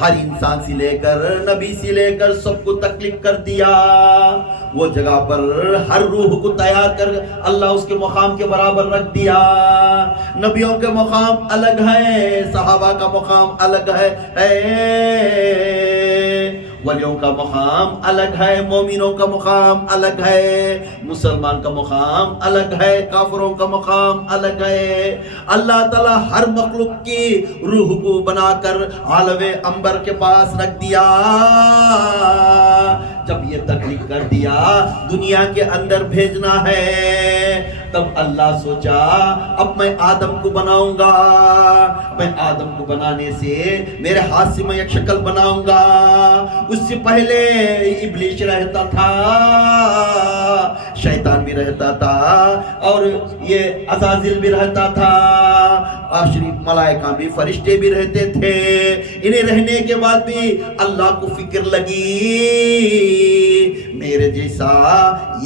ہر انسان سے لے کر نبی سے لے کر سب کو تکلیف کر دیا. وہ جگہ پر ہر روح کو تیار کر اللہ اس کے مقام کے برابر رکھ دیا. نبیوں کے مقام الگ ہے, صحابہ کا مقام الگ ہے, ولیوں کا مقام الگ ہے, مومنوں کا مقام الگ ہے, مسلمان کا مقام الگ ہے, کافروں کا مقام الگ ہے. اللہ تعالیٰ ہر مخلوق کی روح کو بنا کر عالم عنبر کے پاس رکھ دیا. جب یہ تکلیف کر دیا دنیا کے اندر بھیجنا ہے, تب اللہ سوچا اب میں آدم کو بناؤں گا. میں آدم کو بنانے سے میرے ہاتھ سے میں ایک شکل بناؤں گا. اس سے پہلے ابلیس رہتا تھا, شیطان بھی رہتا تھا, اور یہ عزازل بھی رہتا تھا, شریف ملائکہ بھی, فرشتے بھی رہتے تھے. انہیں رہنے کے بعد بھی اللہ کو فکر لگی میرے جیسا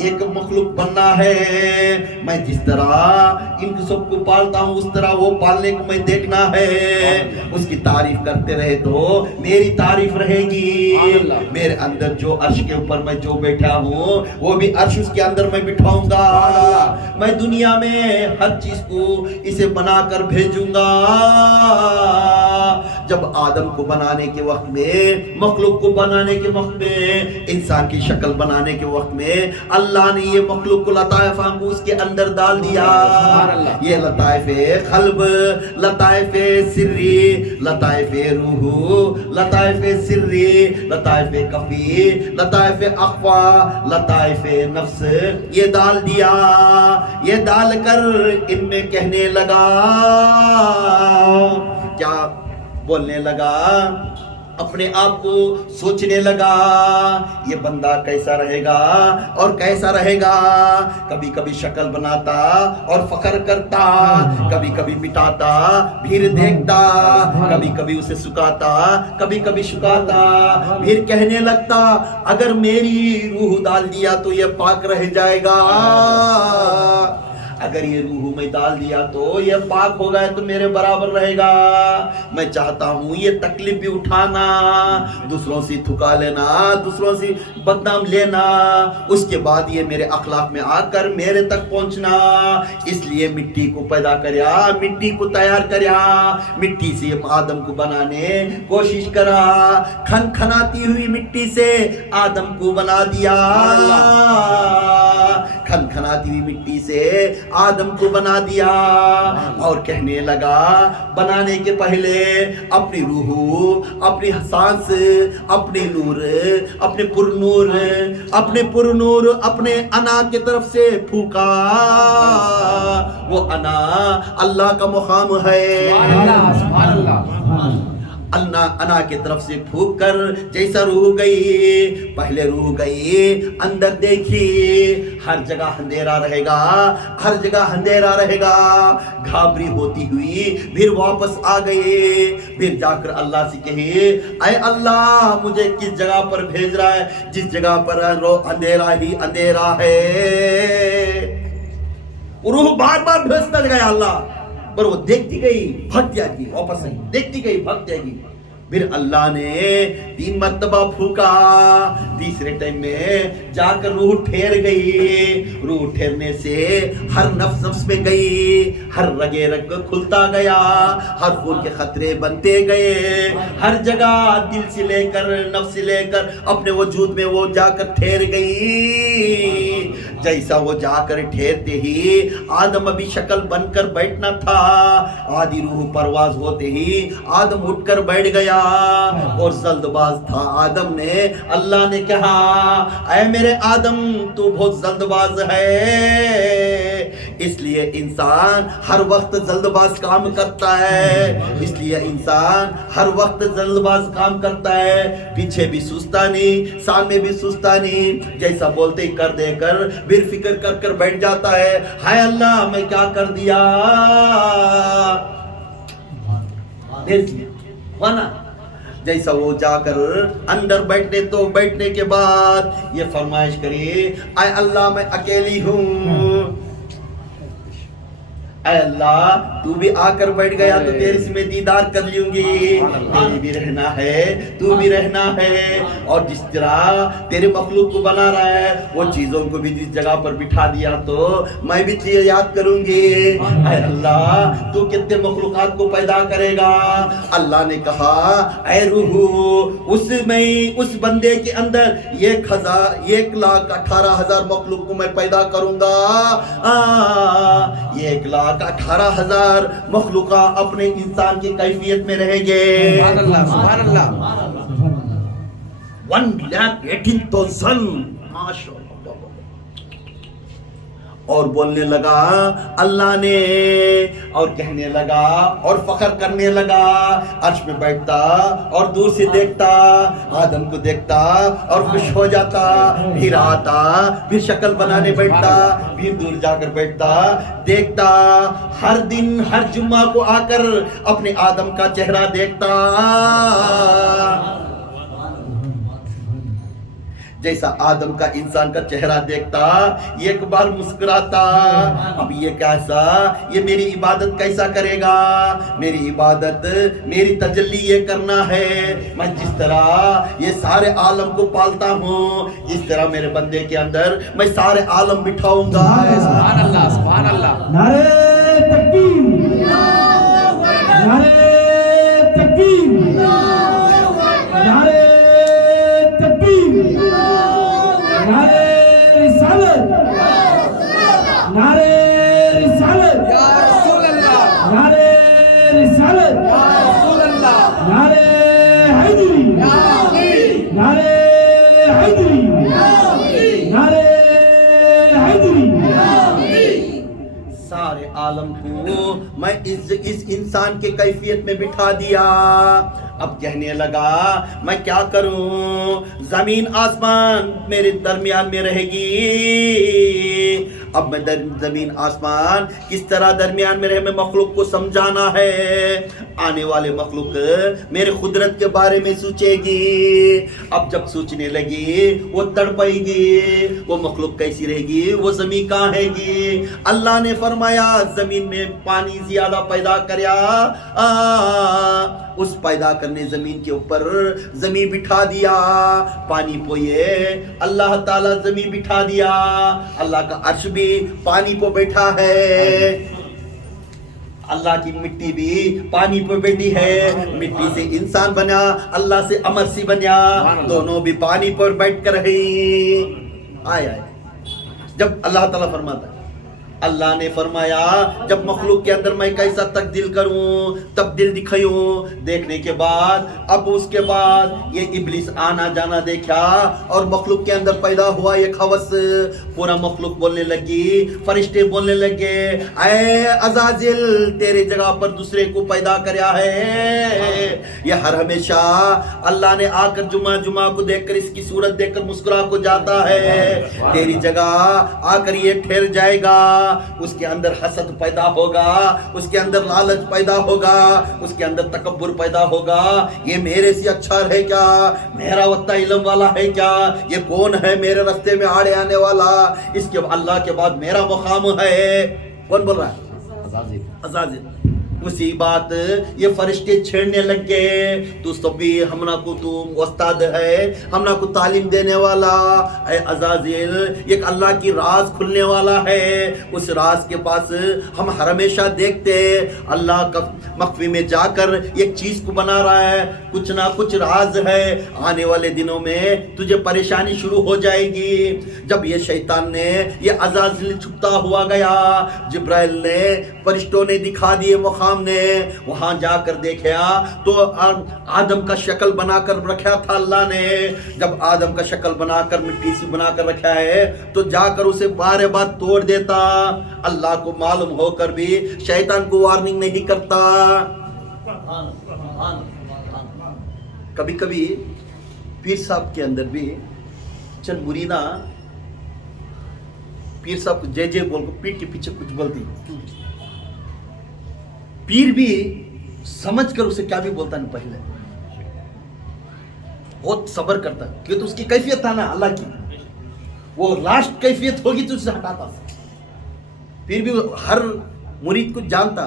ایک مخلوق بننا ہے. میں جس طرح ان سب کو پالتا ہوں اس طرح وہ پالنے کو میں دیکھنا ہے. اس کی تعریف کرتے رہے تو میری تعریف رہے گی. میرے اندر جو عرش کے اوپر میں جو بیٹھا ہوں وہ بھی عرش اس کے اندر میں بٹھاؤں گا. میں دنیا میں ہر چیز کو اسے بنا کر بھیجوں گا. جب آدم کو بنانے کے وقت میں, مخلوق کو بنانے کے وقت میں, انسان کی شکل بنانے کے وقت میں اللہ نے یہ مخلوق کو لطائف کو اس کے اندر ڈال دیا. یہ لطائف قلب, لطائف سری, لطائف روح, لطائف سری, لطائف کفی, لطائف اخفا, لطائف نفس, یہ ڈال دیا. یہ ڈال کر ان میں کہنے لگا, کیا بولنے لگا, اپنے آپ کو سوچنے لگا یہ بندہ کیسا رہے گا اور کیسا رہے گا. کبھی کبھی شکل بناتا اور فخر کرتا, کبھی کبھی مٹاتا پھر دیکھتا, کبھی کبھی اسے سکاتا کبھی کبھی شکاتا. پھر کہنے لگتا اگر میری روح ڈال دیا تو یہ پاک رہ جائے گا, اگر یہ روح میں ڈال دیا تو یہ پاک ہو گئے تو میرے برابر رہے گا. میں چاہتا ہوں یہ تکلیف بھی اٹھانا, دوسروں سے تھکا لینا, دوسروں سے بدنام لینا, اس کے بعد یہ میرے اخلاق میں آ کر میرے تک پہنچنا. اس لیے مٹی کو پیدا کریا, مٹی کو تیار کریا, مٹی سے آدم کو بنانے کوشش کرا, کھن کھناتی ہوئی مٹی سے آدم کو بنا دیا. کھن کھناتی ہوئی مٹی سے آدم کو بنا دیا. اور کہنے لگا بنانے کے پہلے اپنی روح, اپنی سانس, اپنے نور, اپنے پر نور اپنے انا کی طرف سے پھونکا. وہ انا اللہ کا مقام ہے. انا کی طرف سے پھونک کر جیسا روح گئی, پہلے روح گئی اندر دیکھی, ہر جگہ اندھیرا رہے گا, ہر جگہ اندھیرا رہے گا. گھابری ہوتی ہوئی پھر واپس آ گئے. پھر جا کر اللہ سے کہے اے اللہ مجھے کس جگہ پر بھیج رہا ہے, جس جگہ پر اندھیرا ہی اندھیرا ہے. روح بار بار بھیجتا گیا اللہ, پر وہ دیکھتی گئی بھگ جائے گی, واپس نہیں, دیکھتی گئی بھگ جائے گی. پھر اللہ نے 3 مرتبہ پھونکا. تیسرے ٹائم میں جا کر روح ٹھہر گئی. روح ٹھہرنے سے ہر نفس میں گئی, ہر رگے رگ کھلتا گیا, ہر خون کے خطرے بنتے گئے. ہر جگہ دل سے لے کر نفس سے لے کر اپنے وجود میں وہ جا کر ٹھہر گئی. جیسا وہ جا کر ٹھہرتے ہی آدم ابھی شکل بن کر بیٹھنا تھا. آدھی روح پرواز ہوتے ہی آدم اٹھ کر بیٹھ گیا, اور جلد باز تھا آدم نے. اللہ نے کہا اے میرے آدم تو بہت جلد باز ہے, اس لیے انسان ہر وقت جلد باز کام کرتا ہے. اس لیے انسان ہر وقت جلد باز کام کرتا ہے, پیچھے بھی سوچتا نہیں, سامنے بھی سوچتا نہیں. جیسا بولتے ہی کر دے کر پھر فکر کر کر بیٹھ جاتا ہے, ہائے اللہ میں کیا کر دیا. جیسا وہ جا کر اندر بیٹھنے تو بیٹھنے کے بعد یہ فرمائش کری اے اللہ میں اکیلی ہوں, اے اللہ تو بھی آ کر بیٹھ گیا تو تیرے سے میں دیدار کر لوں گی، تیری بھی رہنا ہے تو بھی رہنا ہے، اور جس طرح تیرے مخلوق کو بنا رہا ہے وہ چیزوں کو بھی جس جگہ پر بٹھا دیا تو میں بھی تجھے یاد کروں گی۔ اے اللہ تو کتنے مخلوقات کو پیدا کرے گا؟ اللہ نے کہا اے روح اس بندے کے اندر 1,18,000 مخلوق کو میں پیدا کروں گا، 1,18,000 مخلوقہ اپنے انسان کی کیفیت میں رہیں گے۔ سبحان اللہ سبحان اللہ۔ 1,18,000 ماشاء اللہ۔ اور بولنے لگا اللہ نے، اور کہنے لگا اور فخر کرنے لگا، عرش میں بیٹھتا اور دور سے دیکھتا، آدم کو دیکھتا اور خوش ہو جاتا، پھر آتا پھر شکل بنانے بیٹھتا، پھر دور جا کر بیٹھتا، دیکھتا، ہر دن ہر جمعہ کو آ کر اپنے آدم کا چہرہ دیکھتا، جیسا آدم کا انسان کا چہرہ دیکھتا ایک بار مسکراتا، اب یہ کیسا، یہ میری عبادت کیسا کرے گا؟ میری عبادت میری تجلی یہ کرنا ہے، میں جس طرح یہ سارے عالم کو پالتا ہوں اس طرح میرے بندے کے اندر میں سارے عالم بٹھاؤں گا۔ سبحان اللہ سبحان اللہ۔ نعرہ تکبیر، نعرہ تکبیر، نعرہ تکبیر، نعرہ رسالت، نعرہ رسالت، یا رسول اللہ، نعرہ رسالت، یا رسول اللہ، نعرہ حیدری، یا علی، نعرہ حیدری، نعرہ حیدری۔ سارے عالم کو میں اس انسان کے کیفیت میں بٹھا دیا۔ اب کہنے لگا میں کیا کروں، زمین آسمان میرے درمیان میں رہے گی، اب میں زمین آسمان کس طرح درمیان میں رہے، میں مخلوق کو سمجھانا ہے، آنے والے مخلوق میرے قدرت کے بارے میں سوچے گی، اب جب سوچنے لگی وہ تڑپے گی، وہ مخلوق کیسی رہے گی، وہ زمین کہاں ہے گی؟ اللہ نے فرمایا زمین میں پانی زیادہ پیدا کریا، اس پیدا کرنے زمین کے اوپر زمین بٹھا دیا، پانی پوئے اللہ تعالیٰ زمین بٹھا دیا، اللہ کا عرش بھی پانی پہ بیٹھا ہے، اللہ کی مٹی بھی پانی پہ بیٹھی ہے، مٹی سے انسان بنا، اللہ سے امر سی بنیا، دونوں بھی پانی پر بیٹھ کر رہی۔ آئے جب اللہ تعالیٰ فرماتا ہے، اللہ نے فرمایا جب مخلوق کے اندر میں کیسا تبدیل کروں، تبدیل دکھائیوں، دیکھنے کے بعد اب اس کے بعد یہ ابلیس آنا جانا دیکھا اور مخلوق کے اندر پیدا ہوا ایک ہوس، پورا مخلوق بولنے لگی، فرشتے بولنے لگے اے عزازل تیرے جگہ پر دوسرے کو پیدا کریا ہے، یہ ہر ہمیشہ اللہ نے آ کر جمعہ کو دیکھ کر اس کی صورت دیکھ کر مسکرا کو جاتا ہے، تیری جگہ آ کر یہ ٹھہر جائے گا، اس کے اندر حسد پیدا ہوگا، اس کے اندر لالچ پیدا ہوگا، اس کے اندر تکبر پیدا ہوگا، یہ میرے سے اچھا ہے کیا، میرا وقت علم والا ہے کیا، یہ کون ہے میرے رستے میں آڑے آنے والا، اس کے اللہ کے بعد میرا مقام ہے، کون بول رہا ہے؟ عزازل۔ اسی بات یہ فرشتے چھیڑنے لگ گئے، تو سب بھی ہمنا کو تو استاد ہے، ہمنا کو تعلیم دینے والا، اے عزازل ایک اللہ کی راز کھلنے والا ہے، اس راز کے پاس ہم ہر ہمیشہ دیکھتے اللہ کا مخفی میں جا کر ایک چیز کو بنا رہا ہے، کچھ نہ کچھ راز ہے، آنے والے دنوں میں تجھے پریشانی شروع ہو جائے گی۔ جب یہ شیطان نے یہ عزازل چھپتا ہوا گیا، جبرائیل نے فرشتوں نے دکھا دیے مقام نے، وہاں جا کر دیکھا تو آدم کا شکل بنا کر رکھا تھا اللہ نے، جب آدم کا شکل بنا کر مٹی سے بنا کر رکھا ہے تو جا کر اسے بار بار توڑ دیتا، اللہ کو معلوم ہو کر بھی شیطان کو وارننگ نہیں کرتا۔ کبھی کبھی پیر صاحب کے اندر بھی چند مریداں پیر صاحب کو جے جے بول کو پیٹ کے پیچھے کچھ بولتی، پیر بھی سمجھ کر اسے کیا بھی بولتا نہیں، پہلے بہت صبر کرتا کیونکہ تو اس کی کیفیت تھا نا اللہ کی، وہ لاسٹ کیفیت ہوگی تو اسے ہٹاتا، پھر بھی ہر मुरीद कुछ जानता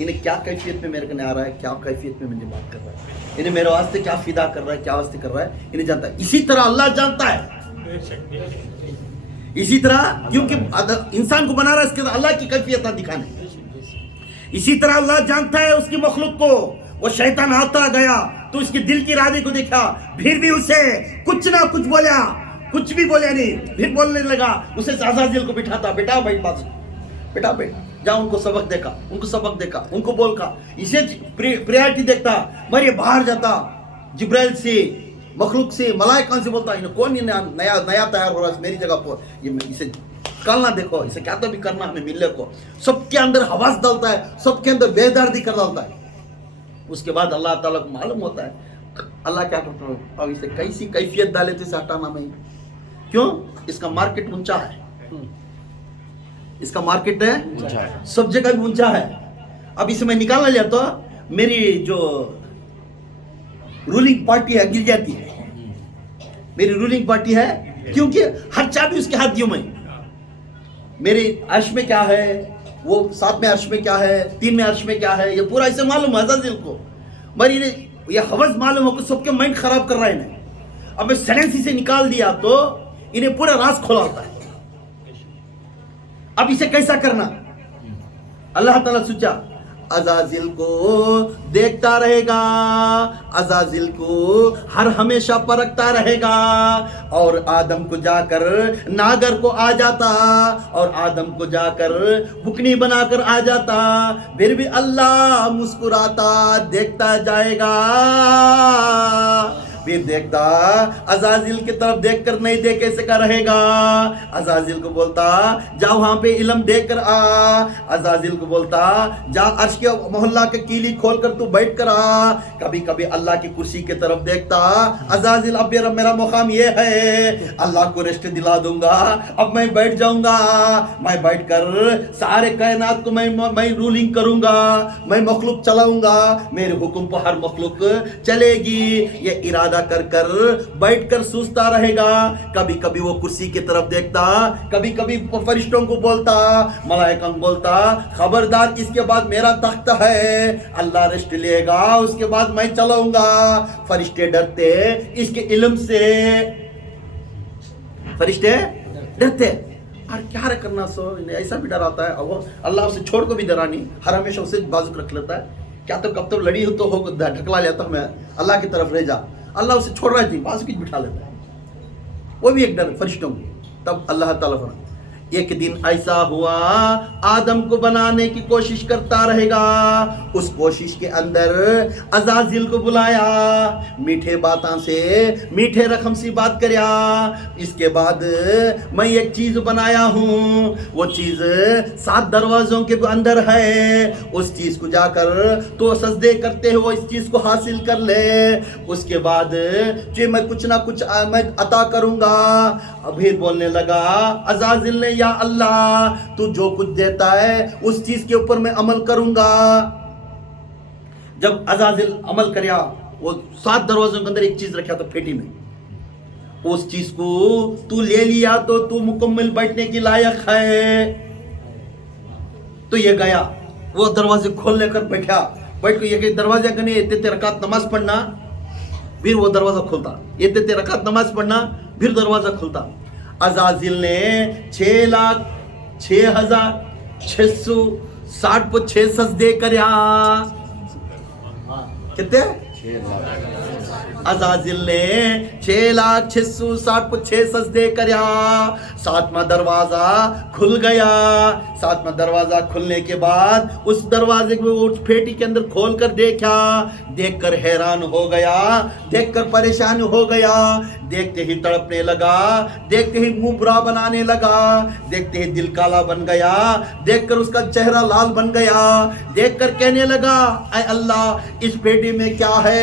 इन्हें क्या कैफियत में मेरे को आ रहा है, क्या कैफियत में मुझे बात कर रहा है, इन्हें मेरे वास्ते क्या फिदा कर रहा है, क्या वास्ते कर रहा है, इन्हें जानता है। इसी तरह अल्लाह जानता है, इसी तरह क्योंकि इंसान को बना रहा है इसके अल्लाह की कैफियत दिखाने। इसी तरह अल्लाह जानता है उसकी मखलूक को। वो शैतान आता गया तो उसके दिल की इरादे को देखा, फिर भी उसे कुछ ना कुछ बोला, कुछ भी बोला नहीं, फिर बोलने लगा। उसे अज़ाज़िल को बिठाता, बेटा भाई पास, बेटा बैठ जा, उनको सबक देखा, उनको सबक देखा, उनको बोल का, इसे प्रियरिटी देखता। मरिए बाहर जाता, जिब्राइल से, मखलूक से, मलाइका से बोलता, इन्हें कौन नया तैयार हो रहा है मेरी जगह पर, ये इसे निकालना, देखो इसे क्या तो भी करना हमें मिलने को। सबके अंदर हवास डालता है, सबके अंदर बेदर्दी कर डालता है। उसके बाद अल्लाह ताला को मालूम होता है अल्लाह क्या करता है, अब इसे कैसी कैफियत डाले थे, इसे हटाना नहीं। क्यों? इसका मार्केट ऊंचा है, इसका मार्केट है सब जगह भी ऊंचा है। अब इसे मैं निकालना लिया तो मेरी जो रूलिंग पार्टी है गिर जाती है, मेरी रूलिंग पार्टी है, क्योंकि हर चाबी उसके हाथियों में। मेरे अर्श में क्या है, वो 7वें अर्श में क्या है, 3वें अर्श में क्या है, ये पूरा इसे मालूम है अज़ाज़िल को। मगर इन्हें ये हवस मालूम हो कि सबके माइंड खराब कर रहा है इन्हें। अब मैं सैलेंसी से निकाल दिया तो इन्हें पूरा राज खोला होता है। अब इसे कैसा करना? अल्लाह ताला सोचा अज़ाज़िल को देखता रहेगा, अज़ाज़िल को हर हमेशा परखता रहेगा, और आदम को जाकर नागर को आ जाता, और आदम को जाकर बुकनी बनाकर आ जाता। फिर भी अल्लाह मुस्कुराता देखता जाएगा, फिर देखता अज़ाज़िल की तरफ देखकर नहीं देखे सका रहेगा। अज़ाज़िल को बोलता जा वहां पे इल्म देकर आ, अज़ाज़िल को बोलता जा अर्श के मोहल्ला के कीली खोल कर तू बैठ कर आ। कभी कभी अल्लाह की कुर्सी की तरफ देखता, अज़ाज़िल अब मेरा मुकाम ये है, अल्लाह को रेस्ट दिला दूंगा, अब मैं बैठ जाऊंगा, मैं बैठकर सारे कायनात को मैं रूलिंग करूंगा, मैं मखलूक चलाऊंगा, मेरे हुक्म पर हर मखलूक चलेगी। ये इरादा कर कर बैठ कर सोचता रहेगा। कभी कभी वो कुर्सी की तरफ देखता, कभी कभी फरिश्तों को बोलता, मलाइका को बोलता खबरदार इसके बाद मेरा तख्त है, अल्लाह रेस्ट लेगा, उसके बाद मैं चलाऊंगा। फरिश्ते डरते इसके इल्म से, फरिश्ते डरते और क्या करना, सो ऐसा भी डराता है। अब अल्लाह उसे छोड़ को भी डरा नहीं, हर हमेशा उसे बाजुक रख लेता है। क्या तो कब तक लड़ी हो तो हो ढकला लेता मैं अल्लाह की तरफ रह जा, अल्लाह उसे छोड़ रहा थी, बाजुक बिठा लेता है। वो भी एक डर फरिश्तों को। तब अल्लाह ताला फरमाता एक दिन ऐसा हुआ आदम को बनाने की कोशिश करता रहेगा, उस कोशिश के अंदर अज़ाज़िल को बुलाया, मीठे बातों से मीठे रकम सी बात करया। इसके बाद मैं एक चीज बनाया हूँ, वो चीज 7 दरवाजों के अंदर है, उस चीज को जाकर तो सजदे करते हो इस चीज को हासिल कर ले, उसके बाद जो मैं कुछ ना कुछ मैं अता करूंगा। अभी बोलने लगा अज़ाज़िल ने, या अल्लाह तू जो कुछ देता है उस चीज के ऊपर मैं अमल करूंगा। जब अज़ाज़िल अमल करया, वो 7 दरवाजों के अंदर एक चीज रखा था पेटी में, उस चीज को तू ले लिया तो तू मुकम्मल बैठने की लायक है। तो ये गया, वो दरवाजे खोल लेकर बैठा, बैठ के ये दरवाजा कने इतने रकात नमाज पढ़ना, फिर वो दरवाजा खुलता, इतने रकात नमाज पढ़ना, फिर दरवाजा खुलता। अज़ाज़िल ने 6,06,660 सजदे करया। कितने? अज़ाज़िल ने 6,06,660 सजदे करया। 7वां दरवाजा खुल गया। 7वां दरवाजा खुलने के बाद उस दरवाजे को उस पेटी के अंदर खोल कर देखा, देखकर हैरान हो गया, देखकर परेशान हो गया, देखते ही तड़पने लगा, देखते ही मुंह बुरा बनाने लगा, देखते ही दिल काला बन गया, देखकर उसका चेहरा लाल बन गया, देखकर कहने लगा ऐ अल्लाह इस पेटी में क्या है?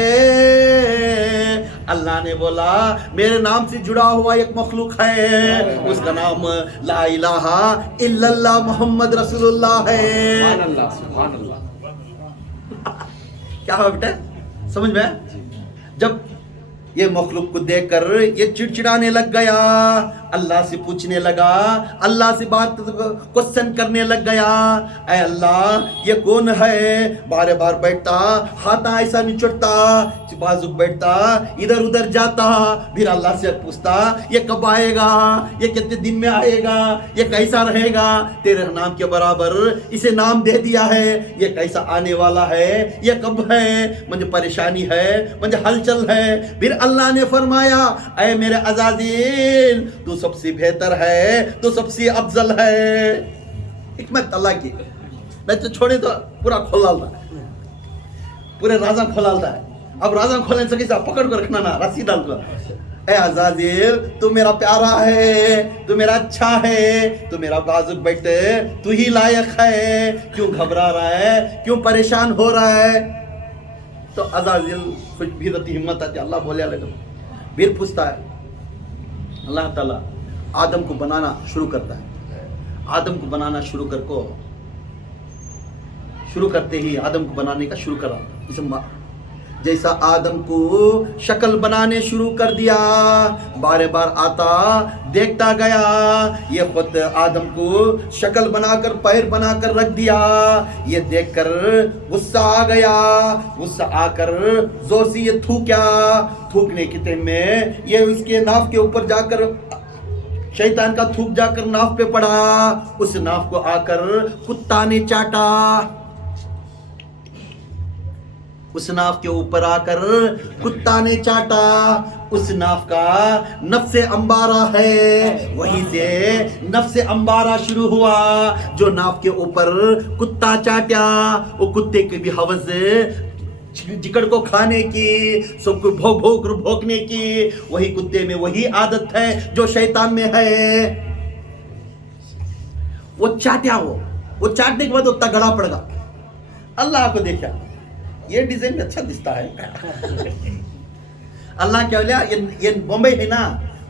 अल्लाह ने बोला मेरे नाम से जुड़ा हुआ एक मखलूक है, उसका नाम ला इलाहा इल्लल्लाह मोहम्मद रसूलुल्लाह है। सुभान अल्लाह, सुभान अल्लाह। क्या हुआ बेटा, समझ में? जब ये मखलूक को देखकर ये चिड़चिड़ाने लग गया, اللہ سے پوچھنے لگا, اللہ سے بات کوشچن کرنے لگ گیا, اے اللہ یہ کون ہے؟ بار بار بیٹھتا, ہاتھ ایسا نہیں چڑھتا, بازو بیٹھتا, ادھر ادھر جاتا. پھر اللہ سے پوچھتا یہ کب آئے گا, یہ کتنے دن میں آئے گا, یہ کیسا رہے گا؟ تیرے نام کے برابر اسے نام دے دیا ہے, یہ کیسا آنے والا ہے, یہ کب ہے, مجھے پریشانی ہے, مجھے ہلچل ہے. پھر اللہ نے فرمایا اے میرے عزازیل تو سب سے بہتر ہے, تو سب سے افضل ہے. حکمت اللہ کی, میں تو چھوڑے تو پورا کھول ڈالتا, پورے رازہ کھول ڈالتا ہے. اب رازہ کھولنے سے کیسا پکڑ کر رکھنا نا, رسی ڈال دو. اے عزازیل تو میرا پیارا ہے, تو میرا اچھا ہے, تو میرا بازو بیٹے, تو ہی لائق ہے, کیوں گھبرا رہا ہے, کیوں پریشان ہو رہا ہے؟ تو عزازیل کچھ بھی رتی ہمت آتی, اللہ بولیا لگا. پھر پوچھتا ہے, اللہ تعالیٰ آدم کو بنانا شروع کرتا ہے. آدم کو بنانا شروع کرتے ہی آدم کو بنانے کا شروع کرا. جیسا آدم کو شکل بنانے شروع کر دیا, بار بار آتا دیکھتا گیا, یہ خود آدم کو شکل بنا کر پیر بنا کر رکھ دیا. یہ دیکھ کر غصہ آ گیا, غصہ آ کر زور سے یہ تھوکیا. تھوکنے کے ٹائم میں یہ اس کے ناف کے اوپر جا کر شیطان کا تھوک جا کر ناف پہ پڑا. اس ناف کو آ کر کتا نے چاٹا. اس ناف کے اوپر آ کر کتا نے چاٹا. اس ناف کا نفس امبارہ ہے, وہیں سے نفس امبارہ شروع ہوا. جو ناف کے اوپر کتا چاٹیا, وہ کتے کی بھی حوث جکڑ کو کھانے کی, سب کو بھوک بھوک بھوکنے کی, وہی کتے میں وہی عادت ہے جو شیطان میں ہے. وہ چاٹیا, وہ چاٹنے کے بعد وہ تگڑا پڑ گا. اللہ کو دیکھا یہ ڈیزائن اچھا دستا ہے. اللہ کیا بولیا, یہ بمبئی ہے نا,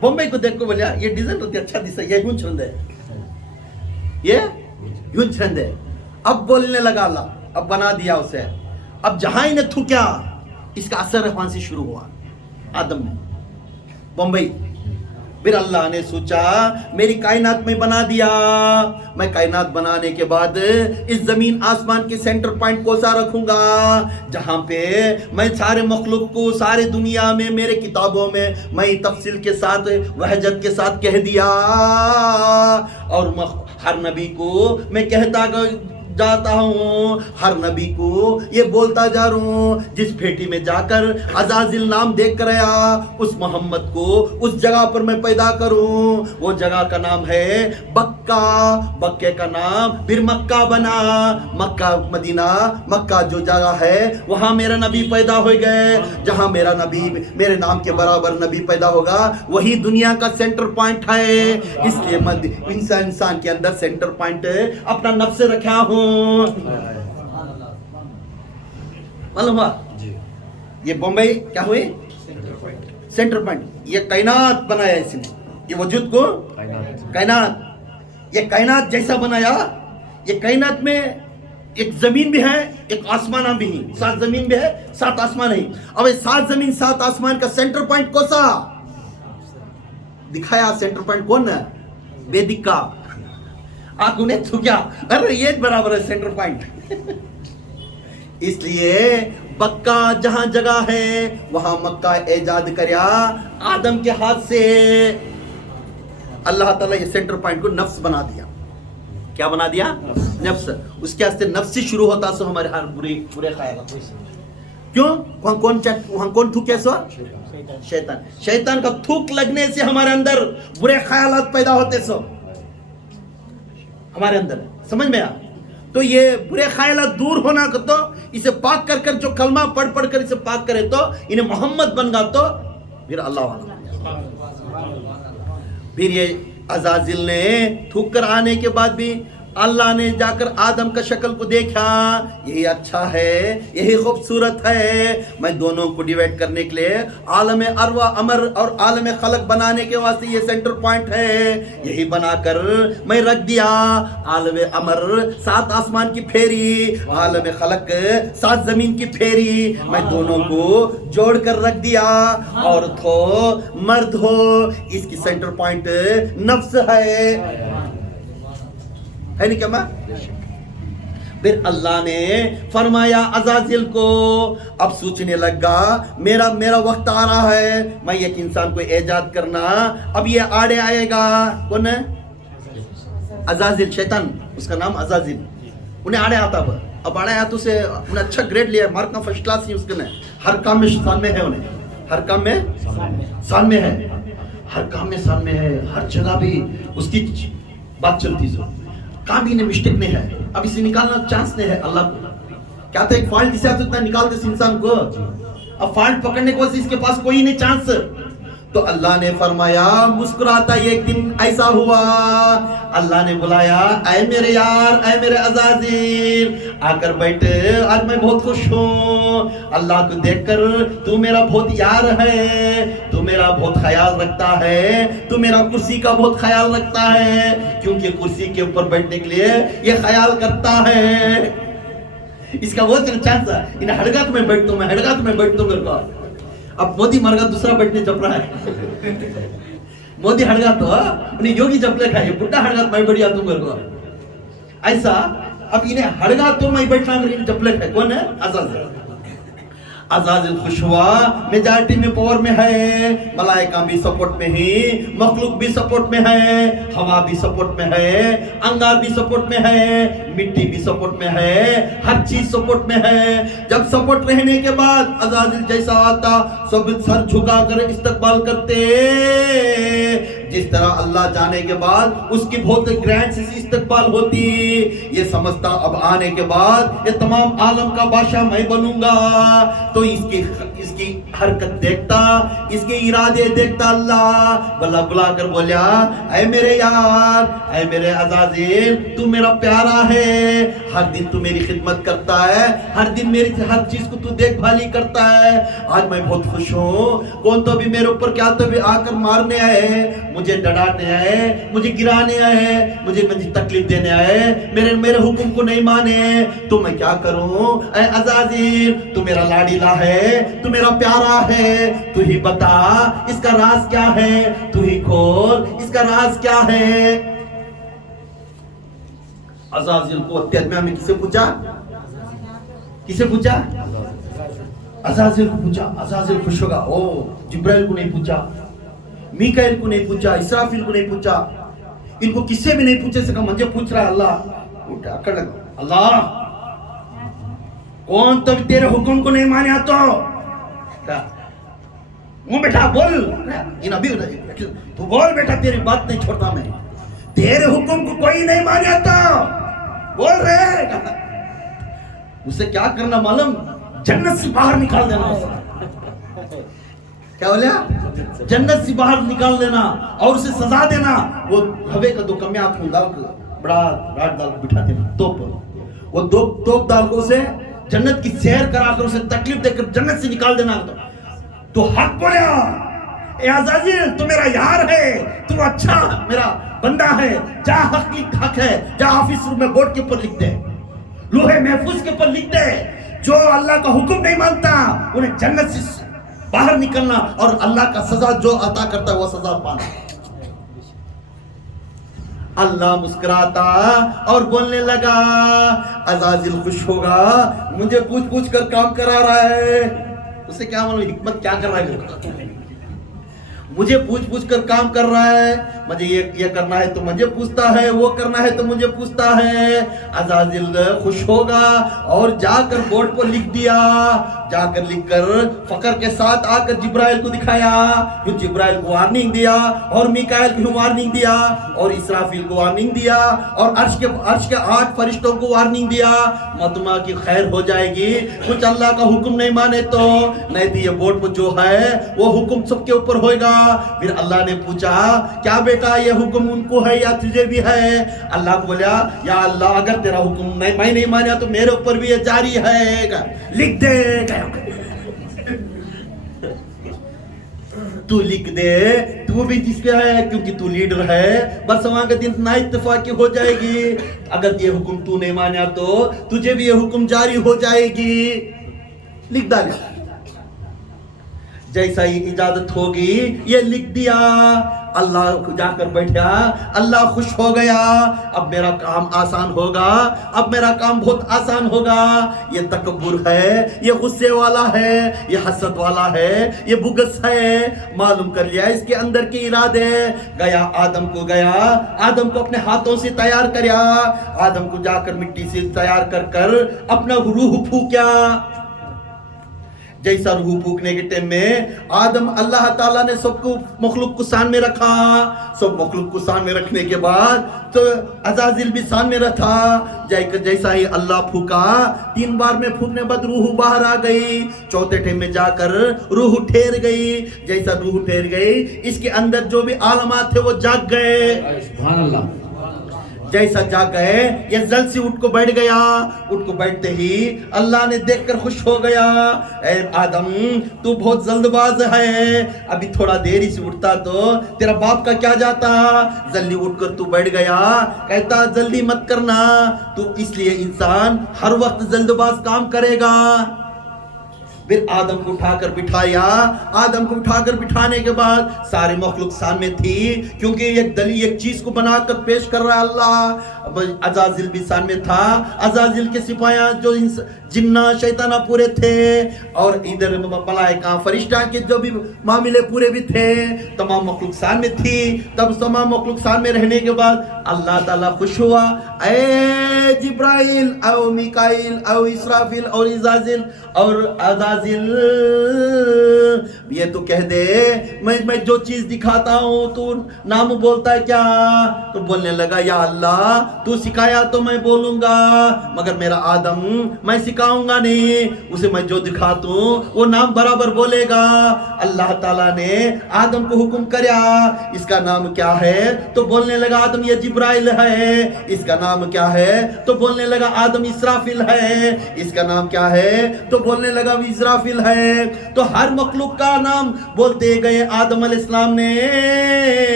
بمبئی کو دیکھ کو بولیا یہ ڈیزائن اچھا دستا ہے, یہ یوں چھند ہے, یہ یوں چھند ہے. اب بولنے لگا اللہ, اب بنا دیا اسے. اب جہاں ہی نے تھوکیا اس کا اثر وہاں سے شروع ہوا آدم میں, بمبئی. پھر اللہ نے سوچا میری کائنات میں بنا دیا. میں کائنات بنانے کے بعد اس زمین آسمان کے سینٹر پوائنٹ کو سا رکھوں گا, جہاں پہ میں سارے مخلوق کو سارے دنیا میں میرے کتابوں میں میں تفصیل کے ساتھ وحجت کے ساتھ کہہ دیا. اور ہر نبی کو میں کہتا جاتا ہوں, ہر نبی کو یہ بولتا جا رہا ہوں, جس بھیٹی میں جا کر عزازل نام دیکھ کر آیا اس محمد کو اس جگہ پر میں پیدا کروں. وہ جگہ کا نام ہے بکہ, بکے کا نام پھر مکہ بنا. مکہ مدینہ, مکہ جو جگہ ہے وہاں میرا نبی پیدا ہو گئے. جہاں میرا نبی میرے نام کے برابر نبی پیدا ہوگا وہی دنیا کا سینٹر پوائنٹ ہے. اس لیے انسان کے اندر سینٹر پوائنٹ اپنا نفس رکھا ہوں. معلوم ہوا یہ بمبئی کیا ہوئی سینٹر پوائنٹ. یہ کائنات بنایا اس نے, یہ وجود کو کائنات, یہ کائنات جیسا بنایا. یہ کائنات میں ایک زمین بھی ہے, ایک آسمان بھی ہے, 7 زمین بھی ہے, 7 آسمان ہے. اب یہ 7 زمین 7 آسمان کا سینٹر پوائنٹ کون سا دکھایا؟ سینٹر پوائنٹ کون ہے؟ بے دکا. آپ انہیں تو کیا, ارے یہ برابر ہے سینٹر پوائنٹ. اس لیے بکہ جہاں جگہ ہے وہاں مکہ ایجاد کریا آدم کے ہاتھ سے. اللہ تعالیٰ یہ سینٹر پوائنٹ کو نفس بنا دیا. کیا بنا دیا؟ نفس. اس کے واسطے نفس سے شروع ہوتا سو ہمارے ہر برے خیالات. کیوں؟ وہاں کون تھوکے سو؟ شیطان. شیطان کا تھوک لگنے سے ہمارے اندر برے خیالات پیدا ہوتے سو ہمارے اندر. سمجھ میں آ؟ تو یہ برے خیالات دور ہونا تو اسے پاک کر کر جو کلمہ پڑھ کر اسے پاک کرے تو انہیں محمد بن گا تو پھر اللہ والا. پھر یہ عزازل نے تھوک کر آنے کے بعد بھی अल्लाह ने जाकर आदम का शक्ल को देखा, यही अच्छा है, यही खूबसूरत है, मैं दोनों को डिवाइड करने के लिए आलम अरवा अमर और आलम खलक बनाने के वास्ते ये सेंटर पॉइंट है, यही बनाकर मैं रख दिया। आलम अमर 7 आसमान की फेरी, आलम खलक 7 जमीन की फेरी, मैं दोनों को जोड़ कर रख दिया। औरत हो मर्द हो, इसकी सेंटर पॉइंट नफ्स है नहीं क्या मां? फिर अल्लाह ने फरमाया अज़ाज़िल को, अब सोचने लगा मेरा वक्त आ रहा है, मैं एक इंसान को ईजाद करना, अब ये आड़े आएगा। कौन है? अज़ाज़िल, शैतान, उसका नाम अज़ाज़िल। उन्हें आड़े आता अब आड़े आया तो उसे उन्हें अच्छा ग्रेड लिया, मार्क का फर्स्ट क्लास ही उसके ने, हर काम में शान में है, उन्हें हर काम में शान में है, हर काम में शान में है, हर जगह भी उसकी बात चलती है, काम ही ने मिस्टेक नहीं है। अब इसे निकालना चांस नहीं है। अल्लाह क्या था, एक फॉल्ट जिसे आप इतना निकालते इस इंसान को, अब फॉल्ट पकड़ने को इसके पास कोई नहीं चांस। तो अल्लाह ने फरमाया, मुस्कुराता एक दिन ऐसा हुआ, अल्लाह ने बुलाया, ऐ मेरे यार, ऐ मेरे अज़ाज़िल, आकर बैठ, आज मैं बहुत खुश हूँ अल्लाह को देखकर, तू मेरा बहुत यार है, तू मेरा बहुत ख्याल रखता है, तू मेरा कुर्सी का बहुत ख्याल रखता है, क्योंकि कुर्सी के ऊपर बैठने के लिए ये ख्याल करता है। इसका वो चांस है, इन हड़गात में बैठता हूँ मैं, हड़गात में बैठता हूँ करके। अब मोदी मर गया, दूसरा बैठने जप रहा है। मोदी हड़गा तो अपनी योगी जपले खाए, बुढ़ा हड़गा मैं बढ़िया तुम को ऐसा। अब इन्हें हड़गा तो मैं बैठना जपले खाए। कौन है? अज़ाज़िल। अज़ाज़िल खुश हुआ, मेजॉरिटी में पावर में है, मलाइका भी सपोर्ट में ही, मखलूक भी सपोर्ट में है, हवा भी सपोर्ट में है, अंगार भी सपोर्ट में है, मिट्टी भी सपोर्ट में है, हर चीज सपोर्ट में है। जब सपोर्ट रहने के बाद अज़ाज़िल जैसा आता, सब सर झुकाकर इस्तकबाल करते, जिस तरह अल्लाह जाने के बाद उसकी बहुत ग्रैंड से इस्तकबाल होती, ये समझता अब आने के बाद ये तमाम आलम का बादशाह मैं बनूंगा। तो इसकी हरकत देखता, इसके इरादे देखता अल्लाह, बल्ला बुला कर बोला, ऐ मेरे यार, ऐ मेरे अज़ाज़िल, तू मेरा प्यारा है, हर दिन तू मेरी खिदमत करता है, हर दिन मेरी हर चीज को तू देखभाली करता है, आज मैं बहुत खुश हूँ। कौन तो भी मेरे ऊपर क्या तो भी आकर मारने आए, मुझे डराने आए, मुझे गिराने आए, मुझे तकलीफ देने आए, मेरे हुक्म को नहीं माने, तो मैं क्या करूं? ऐ अज़ाज़िल, तू मेरा लाडीला है, तू मेरा प्यारा है, तू ही बता इसका राज क्या है, तू ही खोल इसका राज क्या है। अज़ाज़िल को अत्यात्मा में किसे पूछा? किसे पूछा? अज़ाज़िल को पूछा। अज़ाज़िल खुश होगा। ओ जिब्राइल को नहीं पूछा, मीकाइल को नहीं पूछा, इसराफिल को नहीं पूछा, इनको किससे भी नहीं पूछे सका, मुझे पूछ रहा है अल्लाह। उठा कर अल्लाह, कौन तो तेरे हुक्म को नहीं माने तो मुंह बेटा बोल, इन अभी तू बोल बेटा, तेरी बात नहीं छोड़ता मैं, तेरे हुक्म को कोई नहीं माने तो बोल रहे। उसे क्या करना मालूम? जन्नत से बाहर निकाल देना। क्या बोला? जन्नत से बाहर निकाल देना और उसे सजा देना। वो हवे का 2 कमियां हाथ में डाल बड़ा रात डाल बिठा देना, तोप, वो दो तोप डाल को उसे जन्नत की सैर कराकर उसे तकलीफ देकर जन्नत से निकाल देना। तो हक बोला, ए अज़ाज़िल, तू मेरा यार है, तू अच्छा मेरा बंदा है, जा हक है, जा ऑफिस रूम में बोर्ड के ऊपर लिख दे, लोहे महफूज के ऊपर लिख दे, जो अल्लाह का हुक्म नहीं मानता उन्हें जन्नत से बाहर निकलना और अल्लाह का सजा जो अता करता है वो सजा पाना। अल्लाह मुस्कुराता और बोलने लगा, अज़ाज़िल खुश होगा, मुझे पूछ पूछ कर काम करा रहा है। उसे क्या मालूम हिकमत क्या कर रहा है, मुझे पूछ पूछ कर काम कर रहा है, मुझे ये करना है तो मुझे पूछता है, वो करना है तो मुझे पूछता है। अज़ाज़िल खुश होगा और जाकर बोर्ड पर लिख दिया, जा कर लिख कर फकर के साथ आकर जिब्राइल को दिखाया, फिर जिब्राइल को वार्निंग दिया और मिकाइल को वार्निंग दिया और इसराफिल को वार्निंग दिया और अर्श के 8 फरिश्तों को वार्निंग दिया, मतमा की खैर हो जाएगी कुछ अल्लाह का हुक्म नहीं माने तो, नहीं तो ये बोर्ड पर जो है वो हुक्म सबके ऊपर होगा। फिर अल्लाह ने पूछा क्या बेटा ये हुक्म उनको है या तुझे भी है? अल्लाह बोला या अल्लाह अगर तेरा हुक्म मैं नहीं माना तो मेरे ऊपर भी ये जारी है, लिख दे। तू लिख दे, तू भी जिस पे है क्योंकि तू लीडर है, बस वहां के दिन ना इत्तेफाकी हो जाएगी। अगर ये हुक्म तू नहीं माना तो तुझे भी ये हुक्म जारी हो जाएगी, लिख डाले। जैसा ही इजाजत होगी ये लिख दिया, अल्लाह जाकर बैठा, अल्लाह खुश हो गया, अब मेरा काम आसान होगा, अब मेरा काम बहुत आसान होगा। ये तकब्बुर है, ये गुस्से वाला है, ये हसद वाला है, ये बुगस है, मालूम कर लिया इसके अंदर के इरादे। गया आदम को अपने हाथों से तैयार करया, आदम को जाकर मिट्टी से तैयार कर अपना रूह फूंका। जैसा रूह फूकने के टाइम में आदम अल्लाह ताला ने सबको मखलूक को सान में रखा, सब मखलूक को सान में रखने के बाद तो अज़ाज़िल भी सान में रखा। जैसा ही अल्लाह फूका 3 बार में फूकने बाद रूह बाहर आ गई, चौथे टाइम में जाकर रूह ठहर गई। जैसा रूह ठहर गई इसके अंदर जो भी आलमात थे वो जाग गए। सुभान अल्लाह। जैसा जाग गए ये जल्द से उठ को बैठ गया, उठ को बैठते ही अल्लाह ने देखकर खुश हो गया, ए आदम तू बहुत जल्दबाज है, अभी थोड़ा देरी से उठता तो तेरा बाप का क्या जाता, जल्दी उठकर तू बैठ गया। कहता जल्दी मत करना, तू इसलिए इंसान हर वक्त जल्दबाज काम करेगा। फिर आदम को उठाकर बिठाया, आदम को उठाकर बिठाने के बाद सारे मखलूक सामने थी, क्योंकि एक चीज को बनाकर पेश कर रहा है अल्लाह। अज़ाज़िल भी सामने था, अज़ाज़िल के सिपाहियां जो जिन्ना शैताना पूरे थे और इधर मलाइका फरिश्ता के जो भी मामले पूरे भी थे, तमाम मखलूक सामने थी। तब तमाम मखलूक सामने रहने के बाद अल्लाह ताला खुश हुआ, ए जिब्राइल और मिकाइल और इसराफिल और इज़ाज़िल और अज़ाज़िल, ये तो कह दे मैं जो चीज दिखाता हूँ तू नाम बोलता है क्या? तो बोलने लगा या अल्लाह तू सिखाया तो मैं बोलूंगा, मगर मेरा आदम मैं सिखाऊंगा नहीं, उसे मैं जो दिखाता हूँ वो नाम बराबर बोलेगा। अल्लाह ताला ने आदम को हुक्म किया इसका नाम क्या है? तो बोलने लगा आदम ये जिब्राइल है। इसका नाम क्या है? तो बोलने लगा आदम इसराफिल है। इसका नाम क्या है? तो बोलने लगा इसराफिल है। तो हर मखलूक का नाम बोलते गए आदम अलैहिस्सलाम ने।